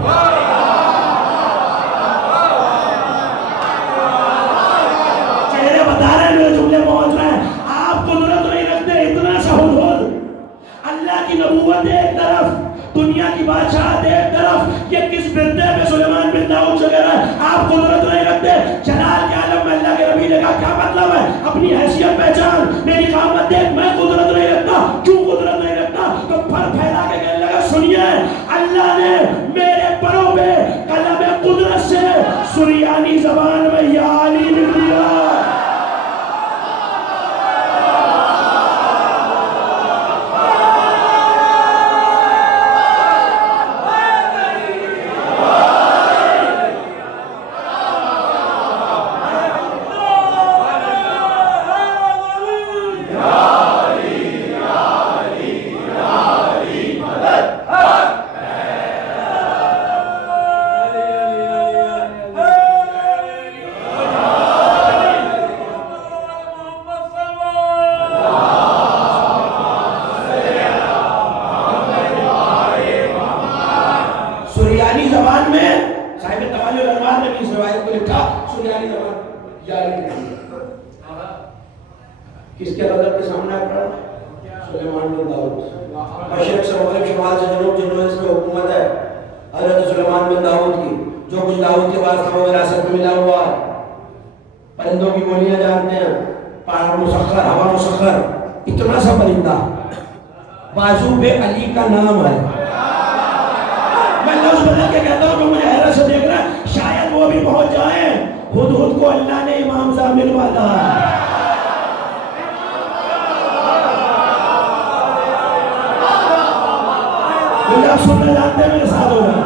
چہرے بتا رہے ہیں، میرے جملے پہنچ رہے ہیں، آپ قدرت نہیں رکھتے، اتنا سا حدود، اللہ کی نبوت ایک طرف، دنیا کی بادشاہت ایک طرف، یہ کس بردے پہ سلیمان بن داؤد سے کہہ رہا ہے آپ قدرت نہیں رکھتے؟ جلال کے عالم میں اللہ کے نبی نے کہا کیا مطلب ہے؟ اپنی حیثیت پہچان، میری قامت دیکھ، میں قدرت نہیں رکھتا، کیوں قدرت نہیں رکھتا؟ تو پر پھیلا کے کہنے لگا سنیے، اللہ نے میرے پروں پہ قلم قدرت سے سریانی زبان میں یا علی لکھ دیا۔ سریانی زبان میں صاحب تمامی الانوار نے بھی اس روایت کو لکھا، سریانی زبان یا علی لکھ دیا۔ کس کے غضب کے سامنے پڑا؟ سلیمان بن داؤد، مشرق سے مغرب، شمال سے جنوب، جنوب اس پہ حکومت ہے حضرت سلیمان بن داؤد کی، جو کچھ داؤد کے پاس تھا وہ وراثت میں ملا ہوا ہے، پرندوں کی بولیاں جانتے ہیں، پہاڑ مسخر، ہوا مسخر، اتنا سا پرندہ، بازو پہ علی کا نام ہے۔ میں لفظ بدل کے کہتا ہوں کہ مجھے حیرت سے دیکھ رہا ہے، شاید وہ بھی پہنچ جائیں، ہدہد کو اللہ نے امام ضامن والا ہے۔ آپ سننا جانتے ہیں، میرے ساتھ ہوگا۔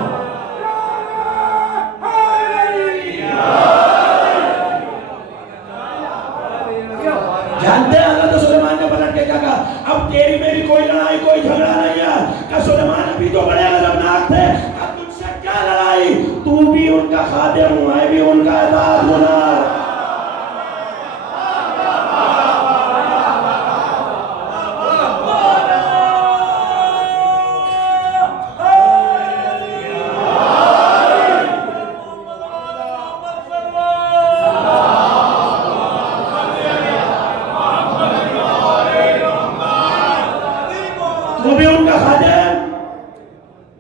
جانتے ہیں حضرت سلیمان نے پلٹ کے کیا کہا؟ اب تیری میری کوئی لڑائی، کوئی جھگڑا نہیں ہے، کہ سلیمان ابھی تو بڑے غضبناک تھے، کہ تجھ سے کیا لڑائی، تو بھی ان کا خادم ہوں، میں بھی ان کا عباد ہوں۔ تو بھی ان کا خادم،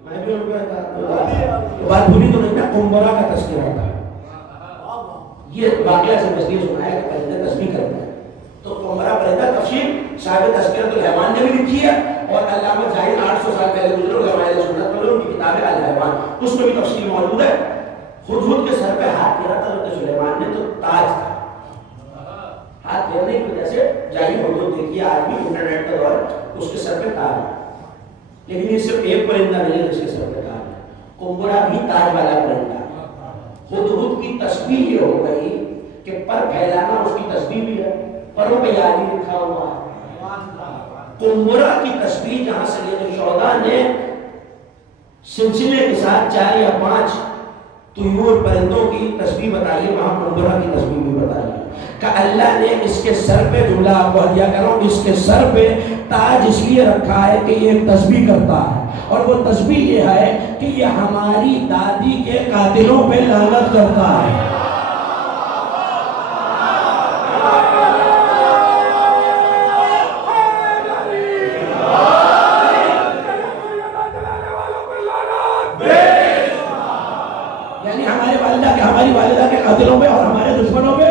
میں بھی ان کا عباد۔ بات بھولی تو نہیں نا، قنبرہ کا تذکرہ تھا، یہ واقعہ سے تذکیر سنا ہے کہ پرندہ تسبیح کرتا ہے، تو قنبرہ پرندہ تفسیر صاحب تذکرۃ الحیوان نے بھی لکھی ہے، اور علامہ زاہد 800 سال پہلے گزرے علماء سنت والوں ان کی کتاب ہے الحیوان، اس میں بھی تفصیل موجود ہے۔ ہدہد کے سر پہ ہاتھ پھیرا تھا حضرت سلیمان نے، تو تاج تھا، ہاتھ پھیرنے کی وجہ سے جائیں ہدہد دیکھیے، آج بھی انٹرنیٹ کا دور، اس کے سر پہ تاج ہے، لیکن یہ صرف ایک پرندہ نہیں ہے جس کے سر پہ تاج ہے، قنبرہ بھی تاج والا پرندہ۔ ہدہد کی تسبیح یہ ہو گئی کہ پر پھیلانا اس کی تسبیح بھی ہے، پروں پہ یادی لکھا ہوا ہے۔ قنبرہ کی تسبیح جہاں سید الشہداء نے سلسلے کے ساتھ 4 یا 5 طیور پرندوں کی تسبیح بتائی ہے، وہاں قنبرہ کی تسبیح بھی بتائی ہے کہ اللہ نے اس کے سر پہ، جملہ آپ کو ہدیہ کر رہا ہوں، اس کے سر پہ تاج اس لیے رکھا ہے کہ یہ ایک تسبیح کرتا ہے، اور وہ تسبیح یہ ہے کہ یہ ہماری دادی کے قاتلوں پہ لعنت کرتا ہے۔ ہماری والدہ کے قاتلوں پہ اور ہمارے دشمنوں پہ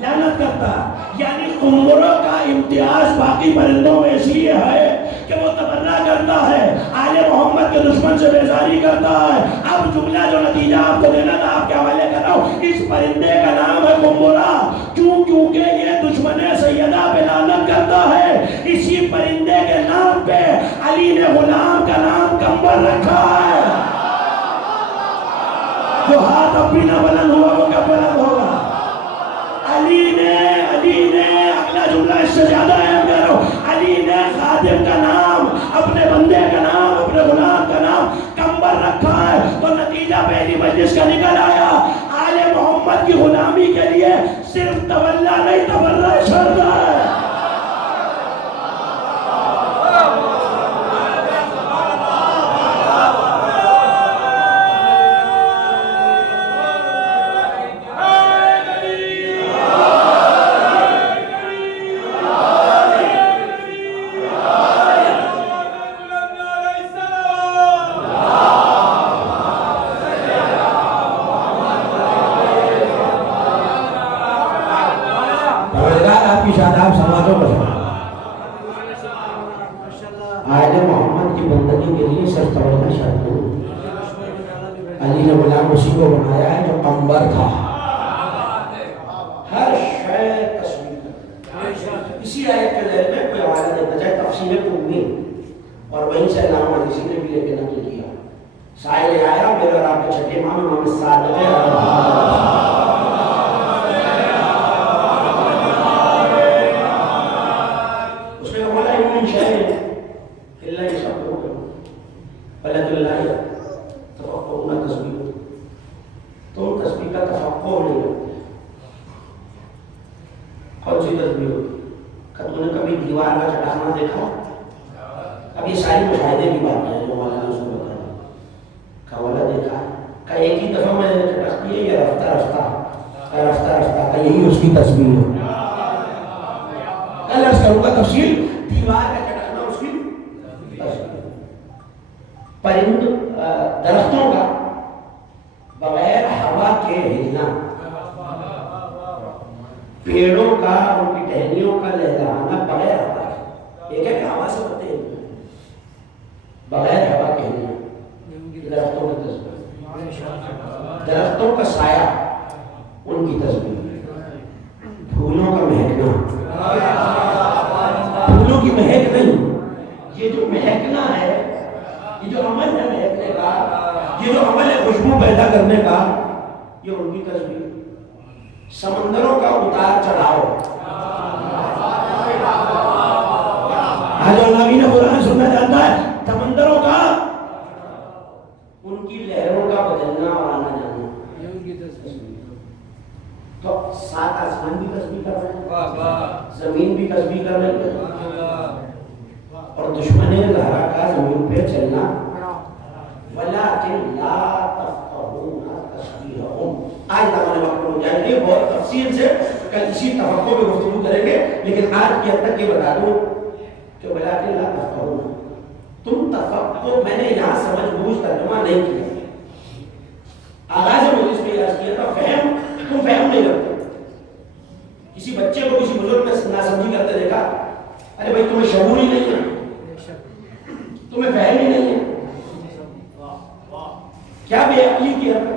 لعنت کرتا ہے۔ یعنی قنبرہ کا امتیاز باقی پرندوں میں اس لیے ہے کہ وہ تبرہ کرتا ہے، آل محمد کے دشمن سے بیزاری کرتا ہے۔ اب جملہ جو نتیجہ آپ کو دینا تھا آپ کے حوالے کر رہا ہوں، اس پرندے کا نام ہے قنبرہ، کیونکہ یہ دشمن سیدہ پہ لعنت کرتا ہے، اسی پرندے کے نام پہ علی نے غلام کا نام قنبر رکھا ہے۔ جو ہاتھ اب بھی نہ بلند ہوا وہ کب بلند ہوگا؟ علی نے اگلا جملہ اس سے زیادہ اہم کہہ رہا ہوں، علی نے خادم کا نام، اپنے بندے کا نام، اپنے غلام کا نام قنبر رکھا ہے۔ تو نتیجہ پہلی مجلس کا نکل آیا، آل محمد کی غلامی کے لیے صرف تولا نہیں تبرہ شرط ہے۔ آل محمد کی بندگی کے لیے صرف تولا شرط نہیں، علی نے غلام اسی کو بنایا ہے جو قنبر تھا۔ ہر شے تصویر، اسی آیت کے ذیل میں کوئی حوالہ دینا چاہے تفصیل قومی، اور وہیں سے علامہ مجلسی نے بھی لے کے نقل کیا۔ سائل آیا میرا اور آپ کے چھٹے امام صادق تم تسبیح کا تفقہ نہیں کرتے۔ کون سی تسبیح ہوتی؟ تم نے کبھی دیوار کا چٹانا دیکھا؟ اب یہ ساری مشاہدے کی بات ہے جو مولانا نے اس کو بتایا۔ کھولا دیکھا کہ ایک ہی دفعہ میں چٹکتی ہے یا رفتہ رفتہ کہ یہی اس کی تسبیح ہے۔ کل عرض کروں گا تفصیل، دیوار کا چٹکنا اس کی تسبیح۔ پرند درختوں کا بغیر ہوا کے ہلنا، پیڑوں کا ان کی ٹہنیوں کا لہرانا بغیر ہوا کے، ایک ہے کہ ہوا سے پتے ہلنا، بغیر ہوا کے ہلنا، درختوں کی تسبیح۔ درختوں کا سایہ ان کی تسبیح۔ پھولوں کا مہکنا، پھولوں کی مہک نہیں، یہ جو مہکنا ہے، یہ جو عمل ہے مہکنے کا، یہ جو عمل ہے خوشبو پیدا کرنے کا، یہ ان کی تسبیح۔ سمندروں کا اتار چڑھاؤ، آج علماء نے قرآن سننا جانتا ہے، سمندروں کا، ان کی لہروں کا بدلنا اور آنا جانا، یہ ان کی تسبیح۔ تو سات آسمان بھی تسبیح کر رہے ہیں، زمین بھی تسبیح کر رہی ہے، اور دشمن زہرا کا زمین پہ چلنا، وَلَٰكِن لَا تَفْقَهُونَ تَسْبِيحَهُمْ۔ آج زمانے وقت ہو جائیں گے، بہت تفصیل سے کل اسی تفقہ میں گفتگو کریں گے، لیکن آج کی حد تک یہ بتا دوں کہ وَلَٰكِن لَا تَفْقَهُونَ، تم تفقہ، میں نے یہاں سمجھ بوجھ ترجمہ نہیں کیا، آغاز مجلس میں عرض کیا تھا، فہم تم فہم نہیں کرتے۔ کسی بچے کو کسی بزرگ نے ناسمجھی کرتے دیکھا، ارے بھائی تمہیں شعور ہی نہیں ہے، تمہیں فہم ہی نہیں ہے، کیا بے عقلی کی حرکت۔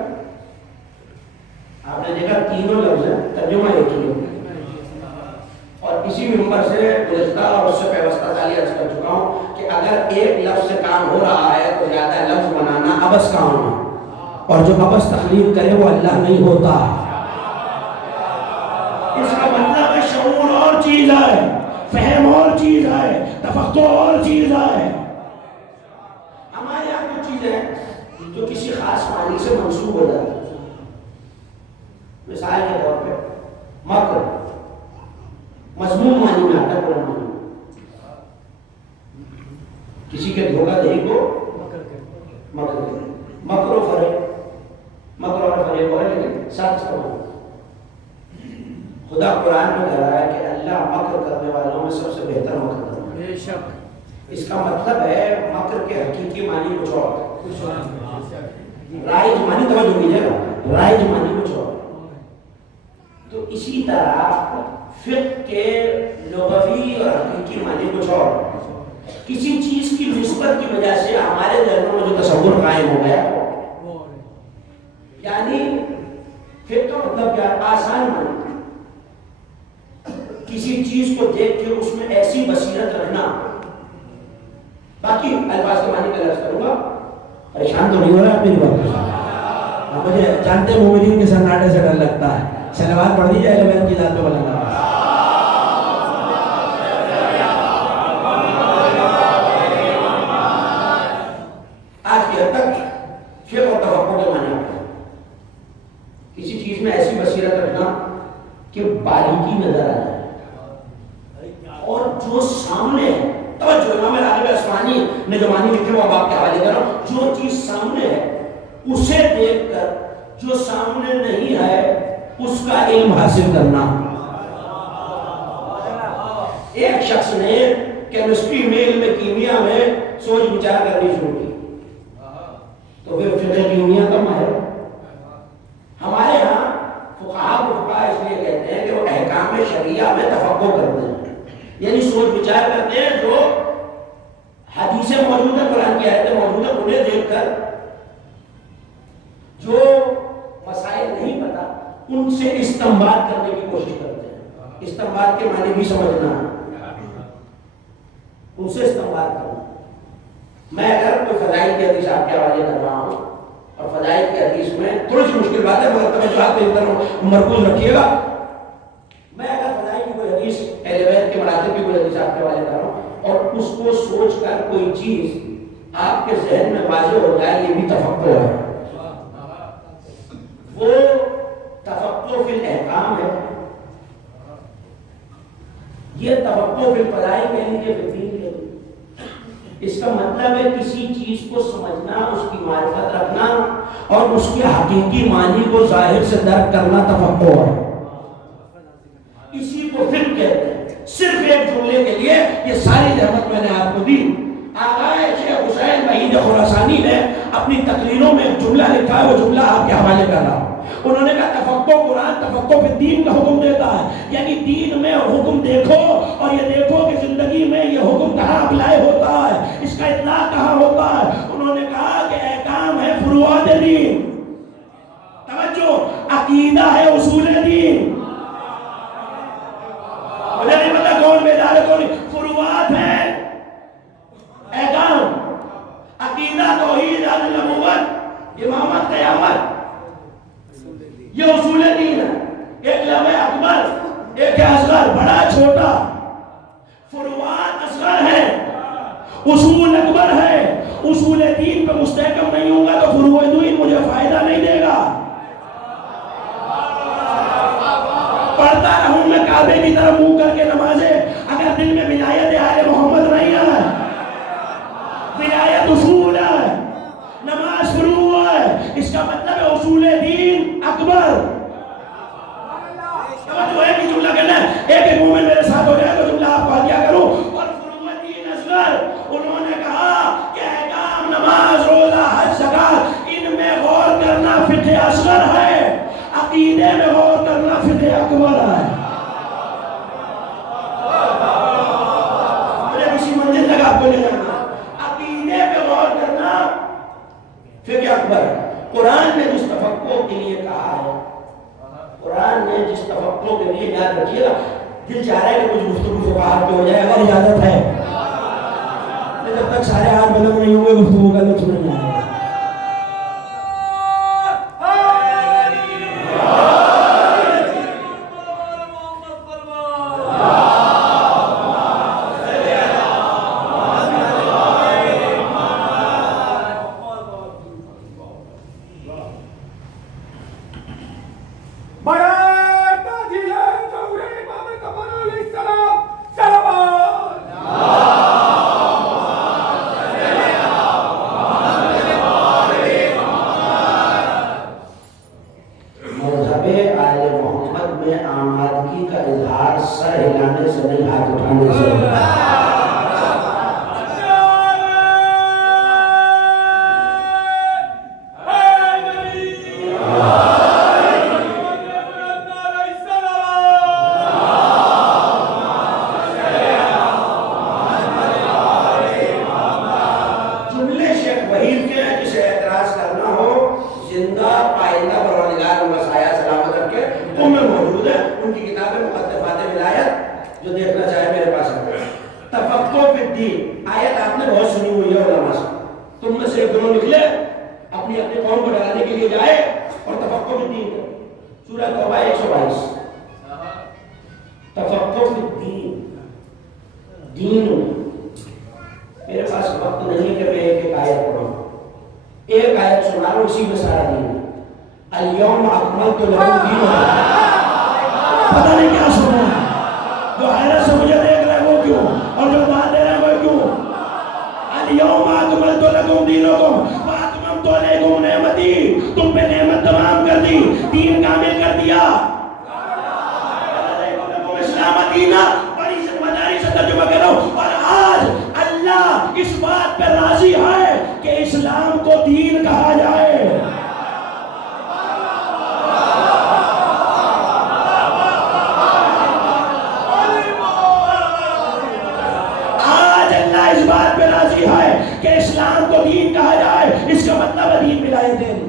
آپ نے دیکھا تینوں لفظ ہیں، ترجمہ ایک ہی ہے، اور اسی ممبر سے گزشتہ اور اس سے پیوستہ تعالی عرض کر چکا ہوں کہ اگر ایک لفظ سے کام ہو رہا ہے تو زیادہ لفظ بنانا عبث کام ہے، اور جو عبث تخلیق کرے وہ اللہ نہیں ہوتا۔ اس کا مطلب ہے شعور اور چیز ہے، فہم اور چیز ہے، تفقہ اور چیز ہے۔ ہمارے یہاں کچھ چیزیں جو کسی خاص معنی سے منسوب ہو جاتی ہے، مثال کے طور پہ مکر مضمون معنی میں آتا ہے، قرآن معنی کسی کے دھوکہ دہی کو مکر کرے، مکر و فریب، مکر اور فریب ہے لیکن ساتھ ساتھ خدا قرآن میں کہہ رہا ہے کہ اللہ مکر کرنے والوں میں سب سے بہتر مکر کرتا ہے۔ بے شک اس کا مطلب ہے مکر کے حقیقی معنی کچھ اور، رائج معنی توجہ کیجیے گا، رائج معنی کچھ اور۔ تو اسی طرح فقہ کے لغوی اور حقیقی معنی کچھ اور، کسی چیز کی نسبت کی وجہ سے ہمارے ذہنوں میں جو تصور قائم ہو گیا، یعنی فقہ کا مطلب کیا ہے؟ آسان معنی، کسی چیز کو دیکھ کے اس میں ایسی بصیرت رکھنا. باقی الفاظ کے معنی کا لفظ کروں گا. پریشان تو نہیں ہو رہا آپ میری بات سے؟ مجھے جانتے مومنین کے سناٹے سے ڈر لگتا ہے. صلوات پڑھ دیجیے اہل بیت کی ذات پہ بلند آواز. آج کی حد تک فقہ اور تفقہ کے معنی آتے ہیں. کسی چیز میں ایسی بصیرت رکھنا کہ باریکی نظر آ جائے اور جو سامنے ہے. توجہ، امام راغب اصفہانی نے جو معنی لکھے وہ اب آپ کے حوالے کر رہا ہوں. جو چیز سامنے ہے اسے دیکھ کر جو سامنے نہیں ہے اس کا علم حاصل کرنا. ایک شخص نے کیمسٹری میں، علم کیمیا میں سوچ بچار کرنی شروع کی تو پھر فقہ کیمیا کا ماہر. ہمارے ہاں فقہاء کو فقہاء اس لیے کہتے ہیں کہ وہ احکام شریعہ میں تفقہ کرتے ہیں، یعنی سوچ بچار کرتے ہیں. جو حدیثیں موجود ہیں، قرآن کی آیتیں موجود ہیں، انہیں دیکھ کر جو مسائل نہیں پتا ان سے استنباط کرنے کی کوشش کرتے ہیں. استنباط کے معنی بھی سمجھنا ہے، ان سے استنباط کرنا. میں اگر کوئی فضائل کی حدیث آپ کے حوالے کر رہا ہوں اور فضائل کی حدیث میں تھوڑی سی مشکل بات ہے مگر توجہ پہ ادھر مرکوز رکھیے گا. میں اگر فضائل کی کوئی حدیث اہل بیت کے مراتب کی کوئی حدیث آپ کے حوالے کر رہا ہوں اور اس کو سوچ کر کوئی چیز آپ کے ذہن میں واضح ہو جائے، یہ بھی تفقہ ہے. وہ تفقہ فی الاحکام ہے. یہ تفقہ فی الفضائل کہہ لیجیے، فی الدین کہہ لیجیے. اس کا مطلب ہے کسی چیز کو سمجھنا، اس کی معرفت رکھنا اور اس کے حقیقی معنی کو ظاہر سے درک کرنا تفقہ ہے. اسی کو فقہ کہتے ہیں. صرف ایک جملے کے لیے یہ ساری زحمت میں نے آپ کو دی. آقائے شیخ حسین وحید خراسانی نے اپنی تقریروں میں ایک جملہ لکھا ہے، وہ جملہ آپ کے حوالے کر رہا ہوں. انہوں نے کہا تفقہ قرآن تفقہ فی الدین کا حکم دیتا ہے، یعنی دین میں حکم دیکھو اور یہ دیکھو کہ زندگی میں یہ حکم کہاں اپلائی ہوتا ہے، اس کا اطلاق کہاں ہوتا ہے. انہوں نے کہا کہ احکام ہے فروعات دین. توجہ، عقیدہ ہے اصول دین. مجھے نہیں پتا کون بیدار ہے کون. فروعات ہے احکام، عقیدہ، توحید، عدل، نبوت، امامت، قیامت، یہ اصول دین ہے. ایک لمحہ اکبر، ایک اصغر، بڑا چھوٹا. فروعات اصغر ہے، اصول اکبر ہے. اصول دین پہ مستحکم نہیں ہوں گا تو فروع دین مجھے فائدہ نہیں دے گا. پڑھتا رہوں میں کعبے کی طرف منہ کر کے نمازیں، اگر دل میں ولایت آل محمد نہیں ہے. ولایت اصول ہے، نماز فروع ہے. اس کا مطلب ہے اصول دین اکبر. توجہ ہے کہ جملہ کہنا ہے. ایک ایک مومن میرے ساتھ ہو جائے تو جملہ آپ کو دیا کروں. اور فروع دین اصغر، انہوں نے کہا کہ احکام، نماز، روزہ، حج، زکات، ان میں غور کرنا فقہ اصغر ہے. عقیدے میں غور کرنا فقہ اکبر ہے. مجھے کسی منزل تک آپ کو لے جانا. عقیدے پہ غور کرنا فقہ اکبر ہے. قرآن نے جس تفقہ کے لیے کہا ہے، قرآن نے جس تفقہ کے لیے، یاد رکھیے گا، دل چاہ رہا ہے کہ کچھ گفتگو فقہات پہ ہو جائے اگر اجازت ہے. جب تک سارے ہاتھ بلند نہیں ہوں گے گفتگو کا لطف نہیں آئے گا. زندہ پائندہ پروردگار مسیح سلام سورہ توبہ 122. تفقہ فی الدین. دین میرے پاس وقت نہیں کہ میں ایک آیت پڑھوں. ایک آیت سنا رہا ہوں، اسی میں سارا دین ہے. الیوم اکملت لکم دینکم. پتہ نہیں کیا سنا ہے. جو حیرت سے مجھے دیکھ رہے ہیں وہ کیوں، اور جو داد دے رہے ہیں وہ کیوں. الیوم اکملت لکم دینکم واتممت علیکم نعمتی. تم پہ نعمت تمام کر دی، دین کامل کر دیا. اسلام دینا بڑی ذمہ داری سے ترجمہ کر رہا ہوں. اور آج اللہ اس بات پہ راضی ہے کہ اسلام کو دین کہا جائے. آج اللہ اس بات پہ راضی ہے کہ اسلام کو دین کہا جائے. اس کا مطلب ہے دین ملائے دین.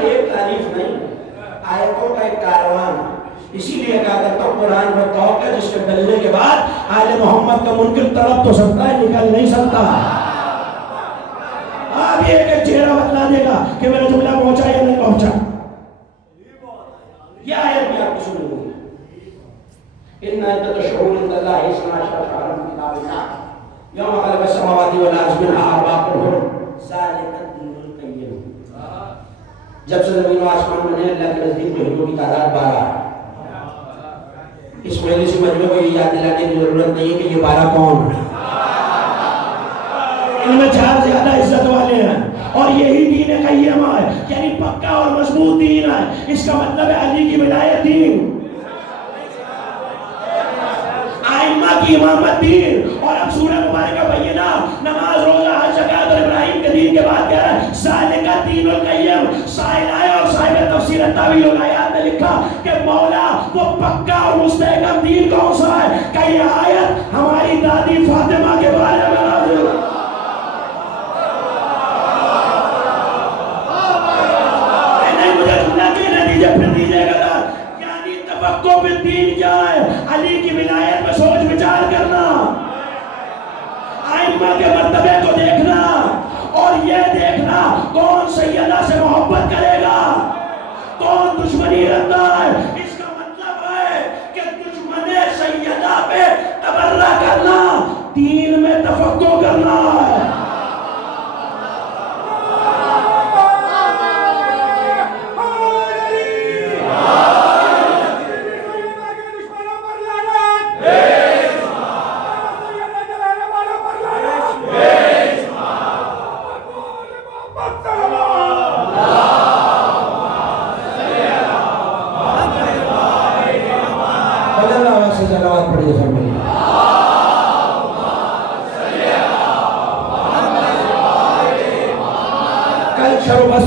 ایک تعریف نہیں، آیتوں کا ایک کاروان. اسی لیے کہا کرتا ہوں قرآن وہ توق ہے جس کے ڈلنے کے بعد آل محمد کا منکر تڑپ تو سکتا ہے، نکل نہیں سکتا. آپ یہ ایک چہرہ بتلا دے گا کہ میرا جملہ پہنچا یا نہیں پہنچا. یہ آیت بھی آپ کو سنیں گے. ان عدت شہور عند اللہ اثنا عشر شہرا فی کتاب اللہ یوم خلق السماوات والارض منها اربعۃ حرم ذلک الدین القیم. جب سے زمین و آسمان بنے اللہ کے نزدیک مہینوں کی تعداد 12 ہے. اس مجلس مجمع کو یہ یاد دلانے کی ضرورت نہیں ہے کہ یہ 12 کون ہیں. ان میں 4 زیادہ عزت والے ہیں اور یہی دین قیمہ ہے، یعنی پکا اور مضبوط دین ہے. اس کا مطلب ہے علی کی ولایت دین، ائمہ کی امامت دین. اور اب سورہ مبارکہ بینہ نماز روزہ حج زکات اور ابراہیم کے دین کے بعد کہہ رہا ہے ذالک الدین القیم. سائل آئے اور صاحب تفسیر التاویل الآیات نے لکھا کہ مولا وہ پکا اور مستحکم دین کون سا ہے کہ یہ آیت ہماری دادی فاطمہ کے بارے میں نازل ہے. نہیں مجھے جملہ کے نتیجے پھر دیجیے گا. یعنی تفقہ فی الدین کیا ہے؟ علی کی ولایت میں سوچ وچار کرنا، ائمہ کے مرتبے کو دیکھنا اور یہ دیکھنا کون سیدہ سے محبت کرے گا، کون دشمنی رکھتا ہے. اس کا مطلب ہے کہ دشمن سیدہ پہ تبرہ کرنا دین میں تفقہ کرنا ہے.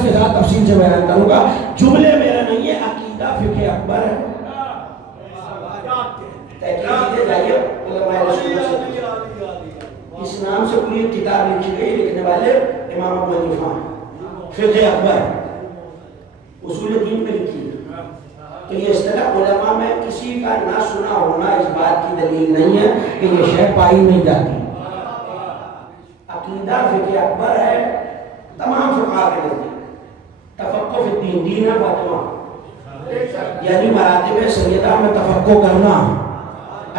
کے ساتھ تفصیل سے بیان کروں گا. جملے میرے نہیں ہے، عقیدہ فقہ اکبر ہے. اس نام سے پوری کتاب لکھی گئی، لکھنے والے امام ابو حنیفہ ہیں. فقہ اکبر اصول دین میں لکھی ہے. تو یہ اصطلاح علماء میں کسی کا نہ سنا ہونا اس بات کی دلیل نہیں ہے کہ یہ شے پائی نہیں جاتی. عقیدہ فقہ اکبر ہے تمام فقہاء کے نزدیک. تفقہ فی الدین، دین ہے فاطمہ، یعنی مراتب سیدہ میں تفقہ کرنا.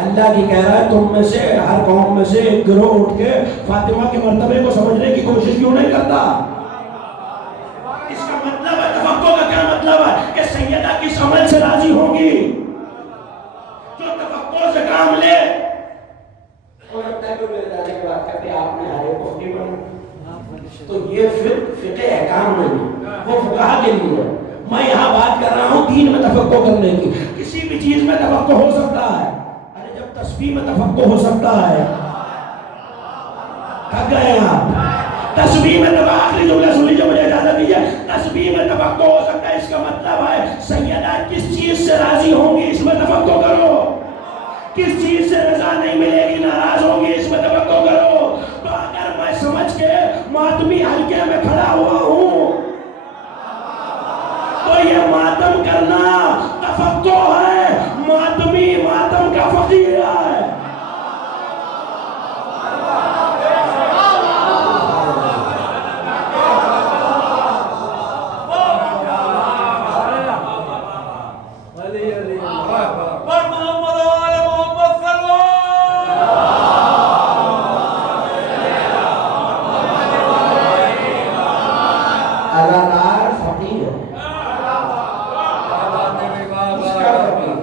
اللہ کی کہہ رہا ہے تم میں سے ہر قوم میں سے ایک گروہ اٹھ کے فاطمہ کے مرتبے کو سمجھنے کی کوشش کیوں نہیں کرتا. اس کا مطلب ہے تفقہ کا کیا مطلب ہے کہ سیدہ کس عمل سے راضی ہوگی جو تفقہ سے کام لے. اور لگتا ہے کہ میرے دانے کے بات کرتے آپ نے ہر ایک کو فقہ بنا، تو یہ فقہ احکام نہیں، وہ فقہاء کے لیے ہے. میں یہاں بات کر رہا ہوں دین میں تفقہ کرنے کی. کسی بھی چیز میں تفقہ ہو سکتا ہے. ارے جب تسبیح میں تفقہ ہو سکتا ہے، تھک گئے آپ. تسبیح میں تفقہ، آخری جملہ سن لیجیے مجھے اجازت دیجیے. تسبیح میں تفقہ ہو سکتا ہے، اس کا مطلب ہے سیدہ کس چیز سے راضی ہوں گی اس میں تفقہ کرو. کس چیز سے رضا نہیں ملے گی، ناراض ہوگی، اس میں توقع کرو. تو اگر میں سمجھ کے ماتمی حلقے میں کھڑا ہوا ہوں تو یہ ماتم کرنا تفقع ہے، ماتمی ماتم کا فقیر ہے. آتی ہے اس کا فقیر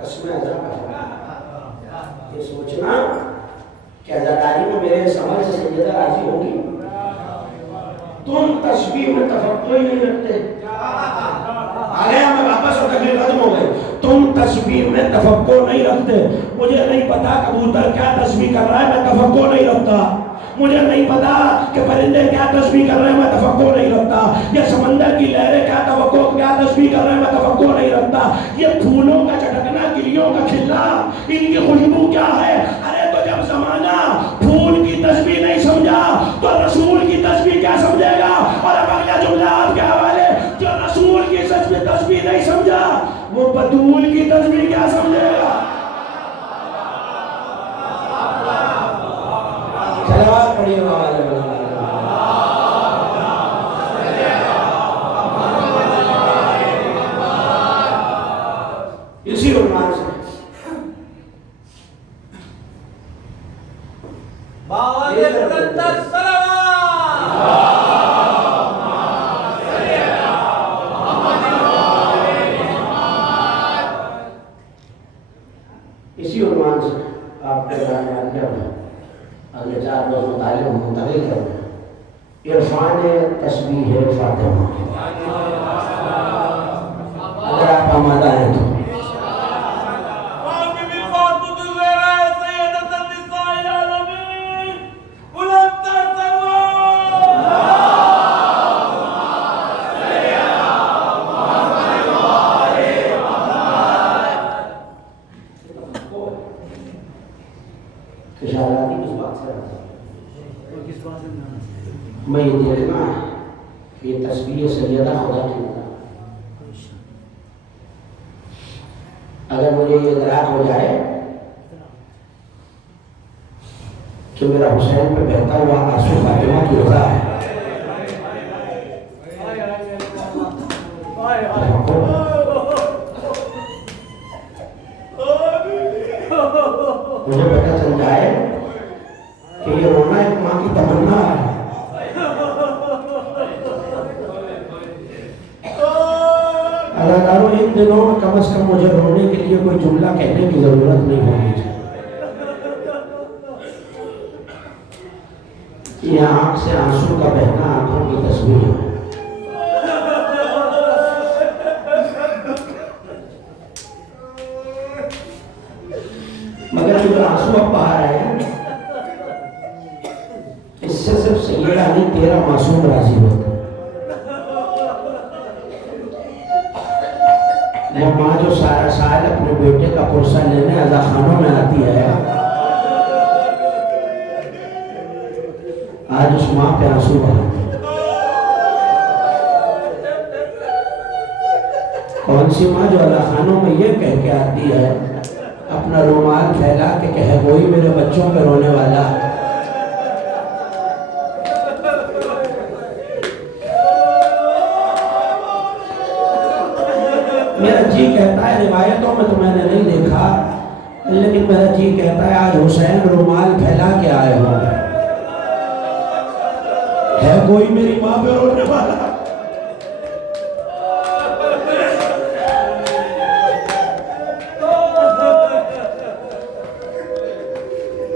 قسم یہ سوچنا کہ عزاداری میں میرے سمجھ سے سیدہ راضی ہوگی. تم تسبیح میں تفکر ہی نہیں رکھتے. آگے ہمیں واپس ہو تکلیف ختم ہو گئی. تم تسبیح میں تفکر نہیں رکھتے. مجھے نہیں پتا کبوتر کیا تسبیح کر رہا ہے، میں تفکر نہیں رکھتا. مجھے نہیں پتا کہ پرندے کیا تسبیح کر رہے ہیں، میں تفکر نہیں رکھتا. یہ سمندر کی لہریں کیا تسبیح کر رہے ہیں، میں تفکر نہیں رکھتا. یہ پھولوں کا چٹکنا، گلیوں کا کھلنا، ان کی خوشبو کیا ہے. ارے تو جب زمانہ پھول کی تسبیح نہیں سمجھا تو رسول کی تسبیح کیا سمجھے گا. اور اب اگلا جملہ آپ کے حوالے، جو رسول کی تسبیح نہیں سمجھا وہ بطول کی تسبیح کیا سمجھے گا. صلوات پڑھیے اسی عنوان سے آپ کے اگلے 4 روز مطالعے منتقل کریں. عرفان تسبیح فاطمہ. اگر آپ آمادہ ہیں تو میں یہ دیکھنا کہ یہ تسبیح سیدہ خدا کی ہے. اگر مجھے یہ ادراک ہو جائے کہ میرا حسین پہ بہتا ہوا آنسو فاطمہ کی رضا ہے، مجھے پتہ چل جائے کہ یہ رونا ایک ماں کی تمنا ہے. اداکاروں ان دنوں میں کم از کم مجھے رونے کے لیے کوئی جملہ کہنے کی ضرورت نہیں ہونی چاہیے. یہ آنکھ سے آنسو کا بہنا آنکھوں کی تصویر ہے. مگر جو آنسو اب باہر آئے ہیں اس سے صرف سیدہ نہیں تیرا معصوم راضی ہوتا. وہ ماں جو سارا سال اپنے بیٹے کا پرسہ لینے عزا خانوں میں آتی ہے، آج اس ماں پہ آنسو بہا. کون سی ماں جو عزا خانوں میں یہ کہہ کے آتی ہے اپنا رومال پھیلا کہ ہے کوئی میرے بچوں پہ رونے والا. میرا جی کہتا ہے، روایتوں میں تو میں نے نہیں دیکھا لیکن میرا جی کہتا ہے آج حسین رومال پھیلا کے آئے ہو. ہے کوئی میری ماں پہ رونے والا.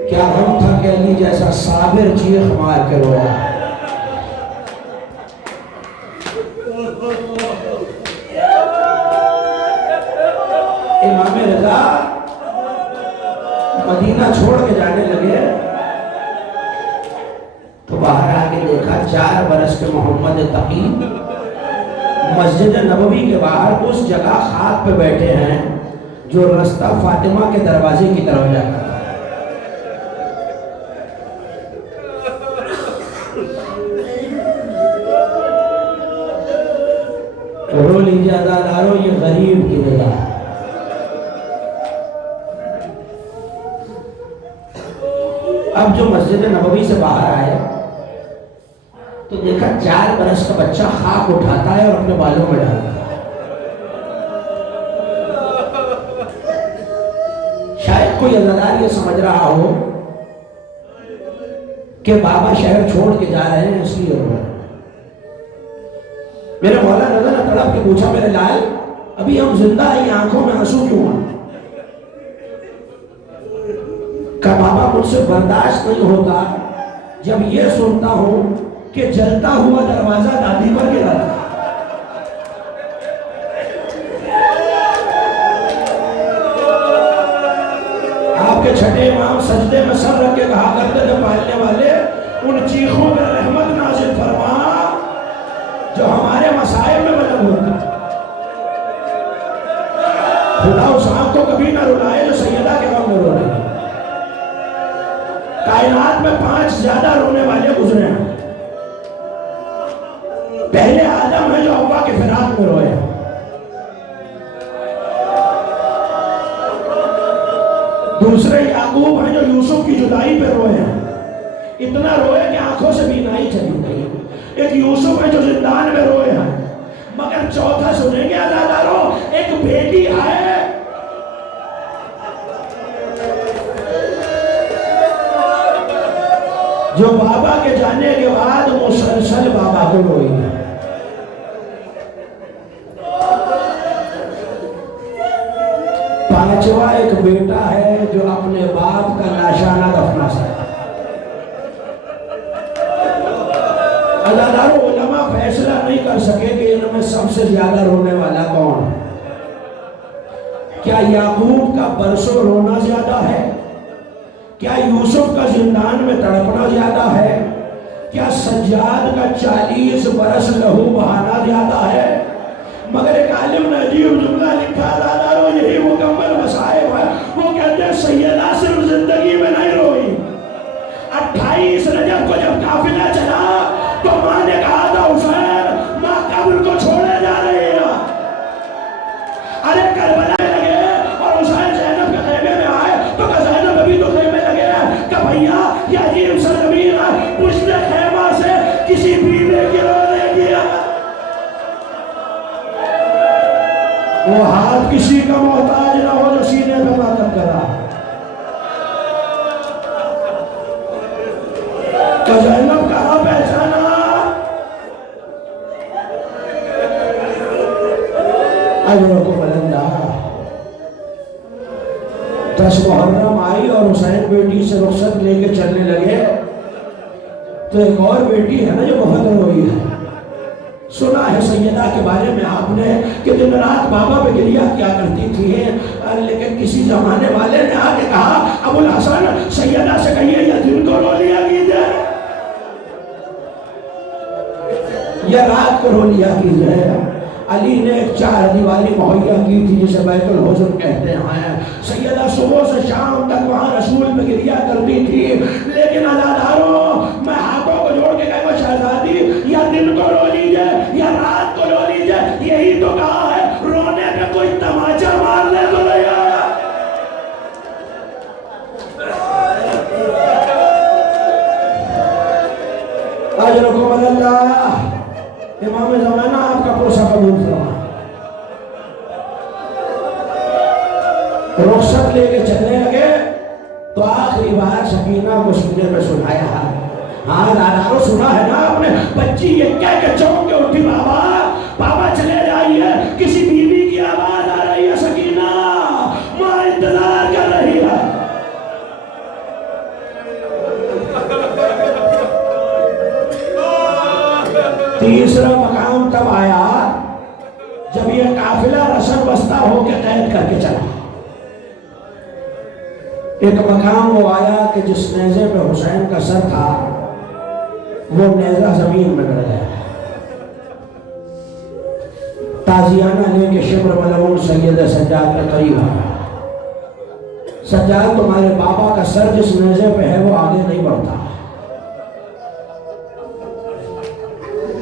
کیا غم تھا کہ علی جیسا صابر چیخ مار کے رویا. امام رضا مدینہ چھوڑ کے جانے لگے تو باہر آ کے دیکھا 4 برس کے محمد تقی مسجد نبوی کے باہر اس جگہ خاک پہ بیٹھے ہیں جو رستہ فاطمہ کے دروازے کی طرف جاتا تھا. رو لیجیے عزادارو یہ غریب کی رضا ہے. اب جو مسجد نبوی سے باہر آئے تو دیکھا 4 برس کا بچہ خاک اٹھاتا ہے اور اپنے بالوں میں ڈالتا ہے. شاید کوئی عزادار یہ سمجھ رہا ہو کہ بابا شہر چھوڑ کے جا رہے ہیں اس لیے ہو رہا ہے. میرے مولا رضا نے تڑپ کے پوچھا میرے لال ابھی ہم زندہ ہیں آنکھوں میں آنسو کیوں ہیں؟ کہ بابا مجھ سے برداشت نہیں ہوتا جب یہ سنتا ہوں کہ جلتا ہوا دروازہ دادی پر گرا تھا۔ آپ کے چھٹے امام سجدے میں سر رکھ کے کہا کرتے تھے پالنے والے ان چیخوں میں رحمت نازل فرما جو ہمارے مسائل میں مدد ہوتا۔ خدا اس آنکھ کو کبھی نہ رلائے جو سیدہ کے غم میں رو رہی۔ کائنات میں 5 زیادہ رونے والے گزرے ہیں۔ پہلے آدم ہے جو حوا کے فراق میں روئے، دوسرے یعقوب ہیں جو یوسف کی جدائی پہ روئے ہیں، اتنا روئے کہ آنکھوں سے بینائی چلی گئی۔ ایک یوسف ہے جو زندان میں روئے ہیں، مگر چوتھا سنیں گے عزاداروں ایک بیٹی ہے جو بابا کے جانے کے بعد مسلسل بابا کو روئی ہے۔ پانچواں ایک بیٹا ہے جو اپنے باپ کا ناشانہ دفنا سکتا۔ اللہ تعالیٰ علماء فیصلہ نہیں کر سکے کہ ان میں سب سے زیادہ رونے والا کون ہے۔ کیا یعقوب کا برسوں رونا زیادہ ہے؟ کیا یوسف کا زندان میں تڑپنا زیادہ ہے؟ کیا سجاد کا 40 برس لہو بہانا زیادہ ہے؟ مگر ایک عالم نے عجیب جملہ لکھا دادارو یہی مکمل مصائب ہے۔ وہ کہتے ہیں سیدہ صرف زندگی میں نہیں روئی، 28 رجب کو جب قافلہ چلا تو ماں نے کہا تھا حسین ماں قبر کو چھوڑے جا رہی ہے۔ ارے کربلا لگے اور حسین زینب کے خیمے میں آئے تو کہ زینب ابھی تو خیمے لگے کہ بھئییا یہ عجیب سا زمین ہے، پشت خیمہ سے کسی بیوے کی رونے کیا۔ وہ ہاتھ کسی کا محتاج نہ ہو جو سینے پہ ماتم کرا۔ تو زینب کہاں پہچانا؟ اجروں کو بلندہ 10 محرم آئی اور حسین بیٹی سے رخصت لے کے چلنے لگے تو ایک اور بیٹی ہے نا جو بہت روئی ہے۔ سنا ہے سیدہ کے بارے میں آپ نے کہ دن رات بابا پہ گریہ کیا کرتی تھی، لیکن کسی زمانے والے نے آگے کہا ابو الحسن سیدہ سے کہیے یا دن کو رو لیا کیجئے یا رات کو رو لیا کیجئے۔ علی نے ایک 4 دیواری مہیا کی تھی جسے بیت الحزن کہتے ہیں۔ سیدہ صبح سے شام تک وہاں رسول پہ گریہ کرتی تھی، لیکن عزاداروں میں ہاتھوں کو جوڑ کے کہوں شہزادی یا دن کو رو لیجئے یا رات کو رو لیجئے، یہی تو کہا ہے، رونے پہ کوئی تماچا مارنے کو نہیں آیا۔ اجرکم اللہ۔ امام زمانہ آپ کا پرسہ قبول فرما۔ رخصت لے کے چلنے لگے تو آخری بار سکینہ کو سننے میں سنایا، ہاں دادارو سنا ہے نا آپ نے، بچی یہ کہہ کے چونک کے اٹھی بابا بابا چلے جائیے، کسی بیوی کی آواز آ رہی ہے سکینہ، ماں انتظار کر رہی ہے۔ تیسرا مقام تب آیا جب یہ قافلہ رسم بستہ ہو کے قید کر کے چلا۔ ایک مقام وہ آیا کہ جس نیزے پہ حسین کا سر تھا وہ نیزہ زمین میں گڑ گیا۔ تازیانہ لے کے شبر ملعون سید سجاد کے قریب آیا، سجاد تمہارے بابا کا سر جس نیزے پہ ہے وہ آگے نہیں بڑھتا۔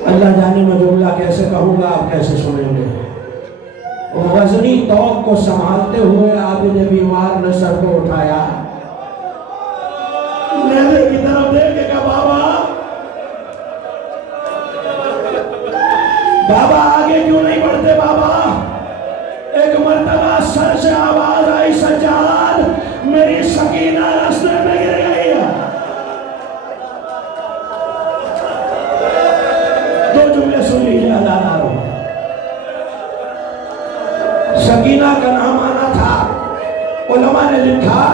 اللہ جانے میں جملہ کیسے کہوں گا، آپ کیسے سنیں گے۔ غزنی توق کو سنبھالتے ہوئے عابد بیمار نے سر کو اٹھایا، نیزے کی طرف دیکھ کے کہا بابا آگے کیوں نہیں بڑھتے بابا؟ ایک مرتبہ سر سے آواز آئی سجاد میری سکینہ راستے پہ گر گئی ہے۔ 2 جملے سن لیجیے عزادارو۔ لکھا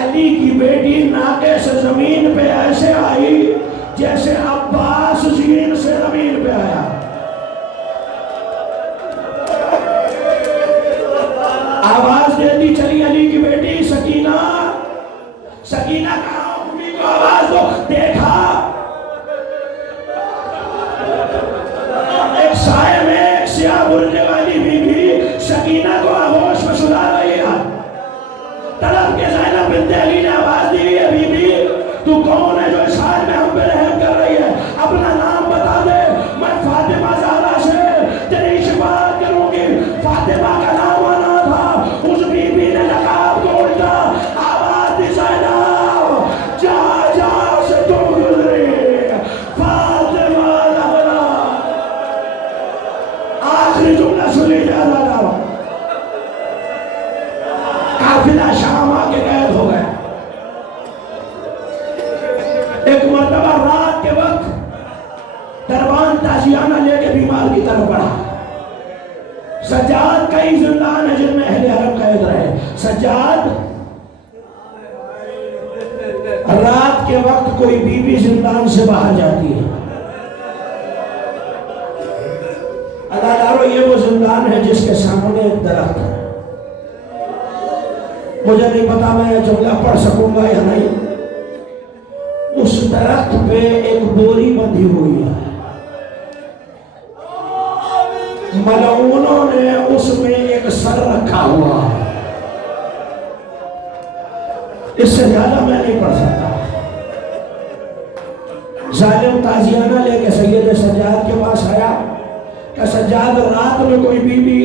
علی کی بیٹی ناکے سے زمین پہ ایسے آئی جیسے عباس زین سے زمین پہ آیا. آواز دیتی چلی علی کی بیٹی سکینہ. سکینہ کہا امی کو آواز دو. دیکھا ایک سائے میں ایک سیاہ برنے والی بی بی سکینہ کو آغوش میں سلا رہی ہے. طلب کے زینب بنت علی نے آواز دی ہے بی بی تو کون ہے جو اس حال میں ہم پہ رحم کر رہی ہے؟ اپنا نام بتا دے. میں فاطمہ زہرا سے تیری شفاعت کروں گی. فاطمہ کا نام آنا تھا. اس بی بی نے لقاب کو الٹا آواز دی زینب جا جا سے تو گزری فاطمہ زہرا. آخری جملہ سنی جا رہا. قافلہ شام آ کے قید ہو گیا. ایک مرتبہ رات کے وقت دربان تازیانہ لے کے بیمار کی طرف بڑھا. سجاد کئی زندان ہیں جن میں اہل حرم قید رہے. سجاد رات کے وقت کوئی بی بی زندان سے باہر جاتی ہے. عزیزانو یہ وہ زندان ہے جس کے سامنے ایک درخت ہے. مجھے نہیں پتا میں جملہ پڑھ سکوں گا یا نہیں. اس درخت پہ ایک بوری بندھی ہوئی ہے. ملعونوں نے اس میں ایک سر رکھا ہوا ہے. اس سے زیادہ میں نہیں پڑھ سکتا. ظالم تازیانہ لے کے سید سجاد کے پاس آیا کہ سجاد رات میں کوئی بی بی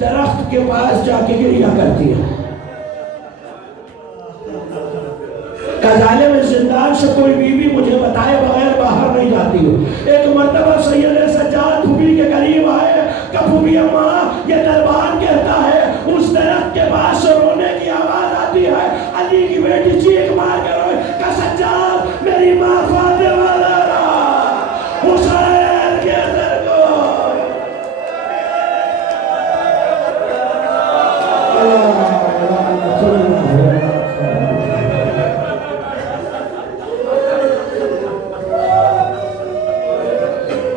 درخت کے پاس جا کے گریہ کرتی ہے. کہ ظالم زندان سے کوئی بی بی مجھے بتائے بغیر باہر نہیں جاتی ہو. ایک مرتبہ سید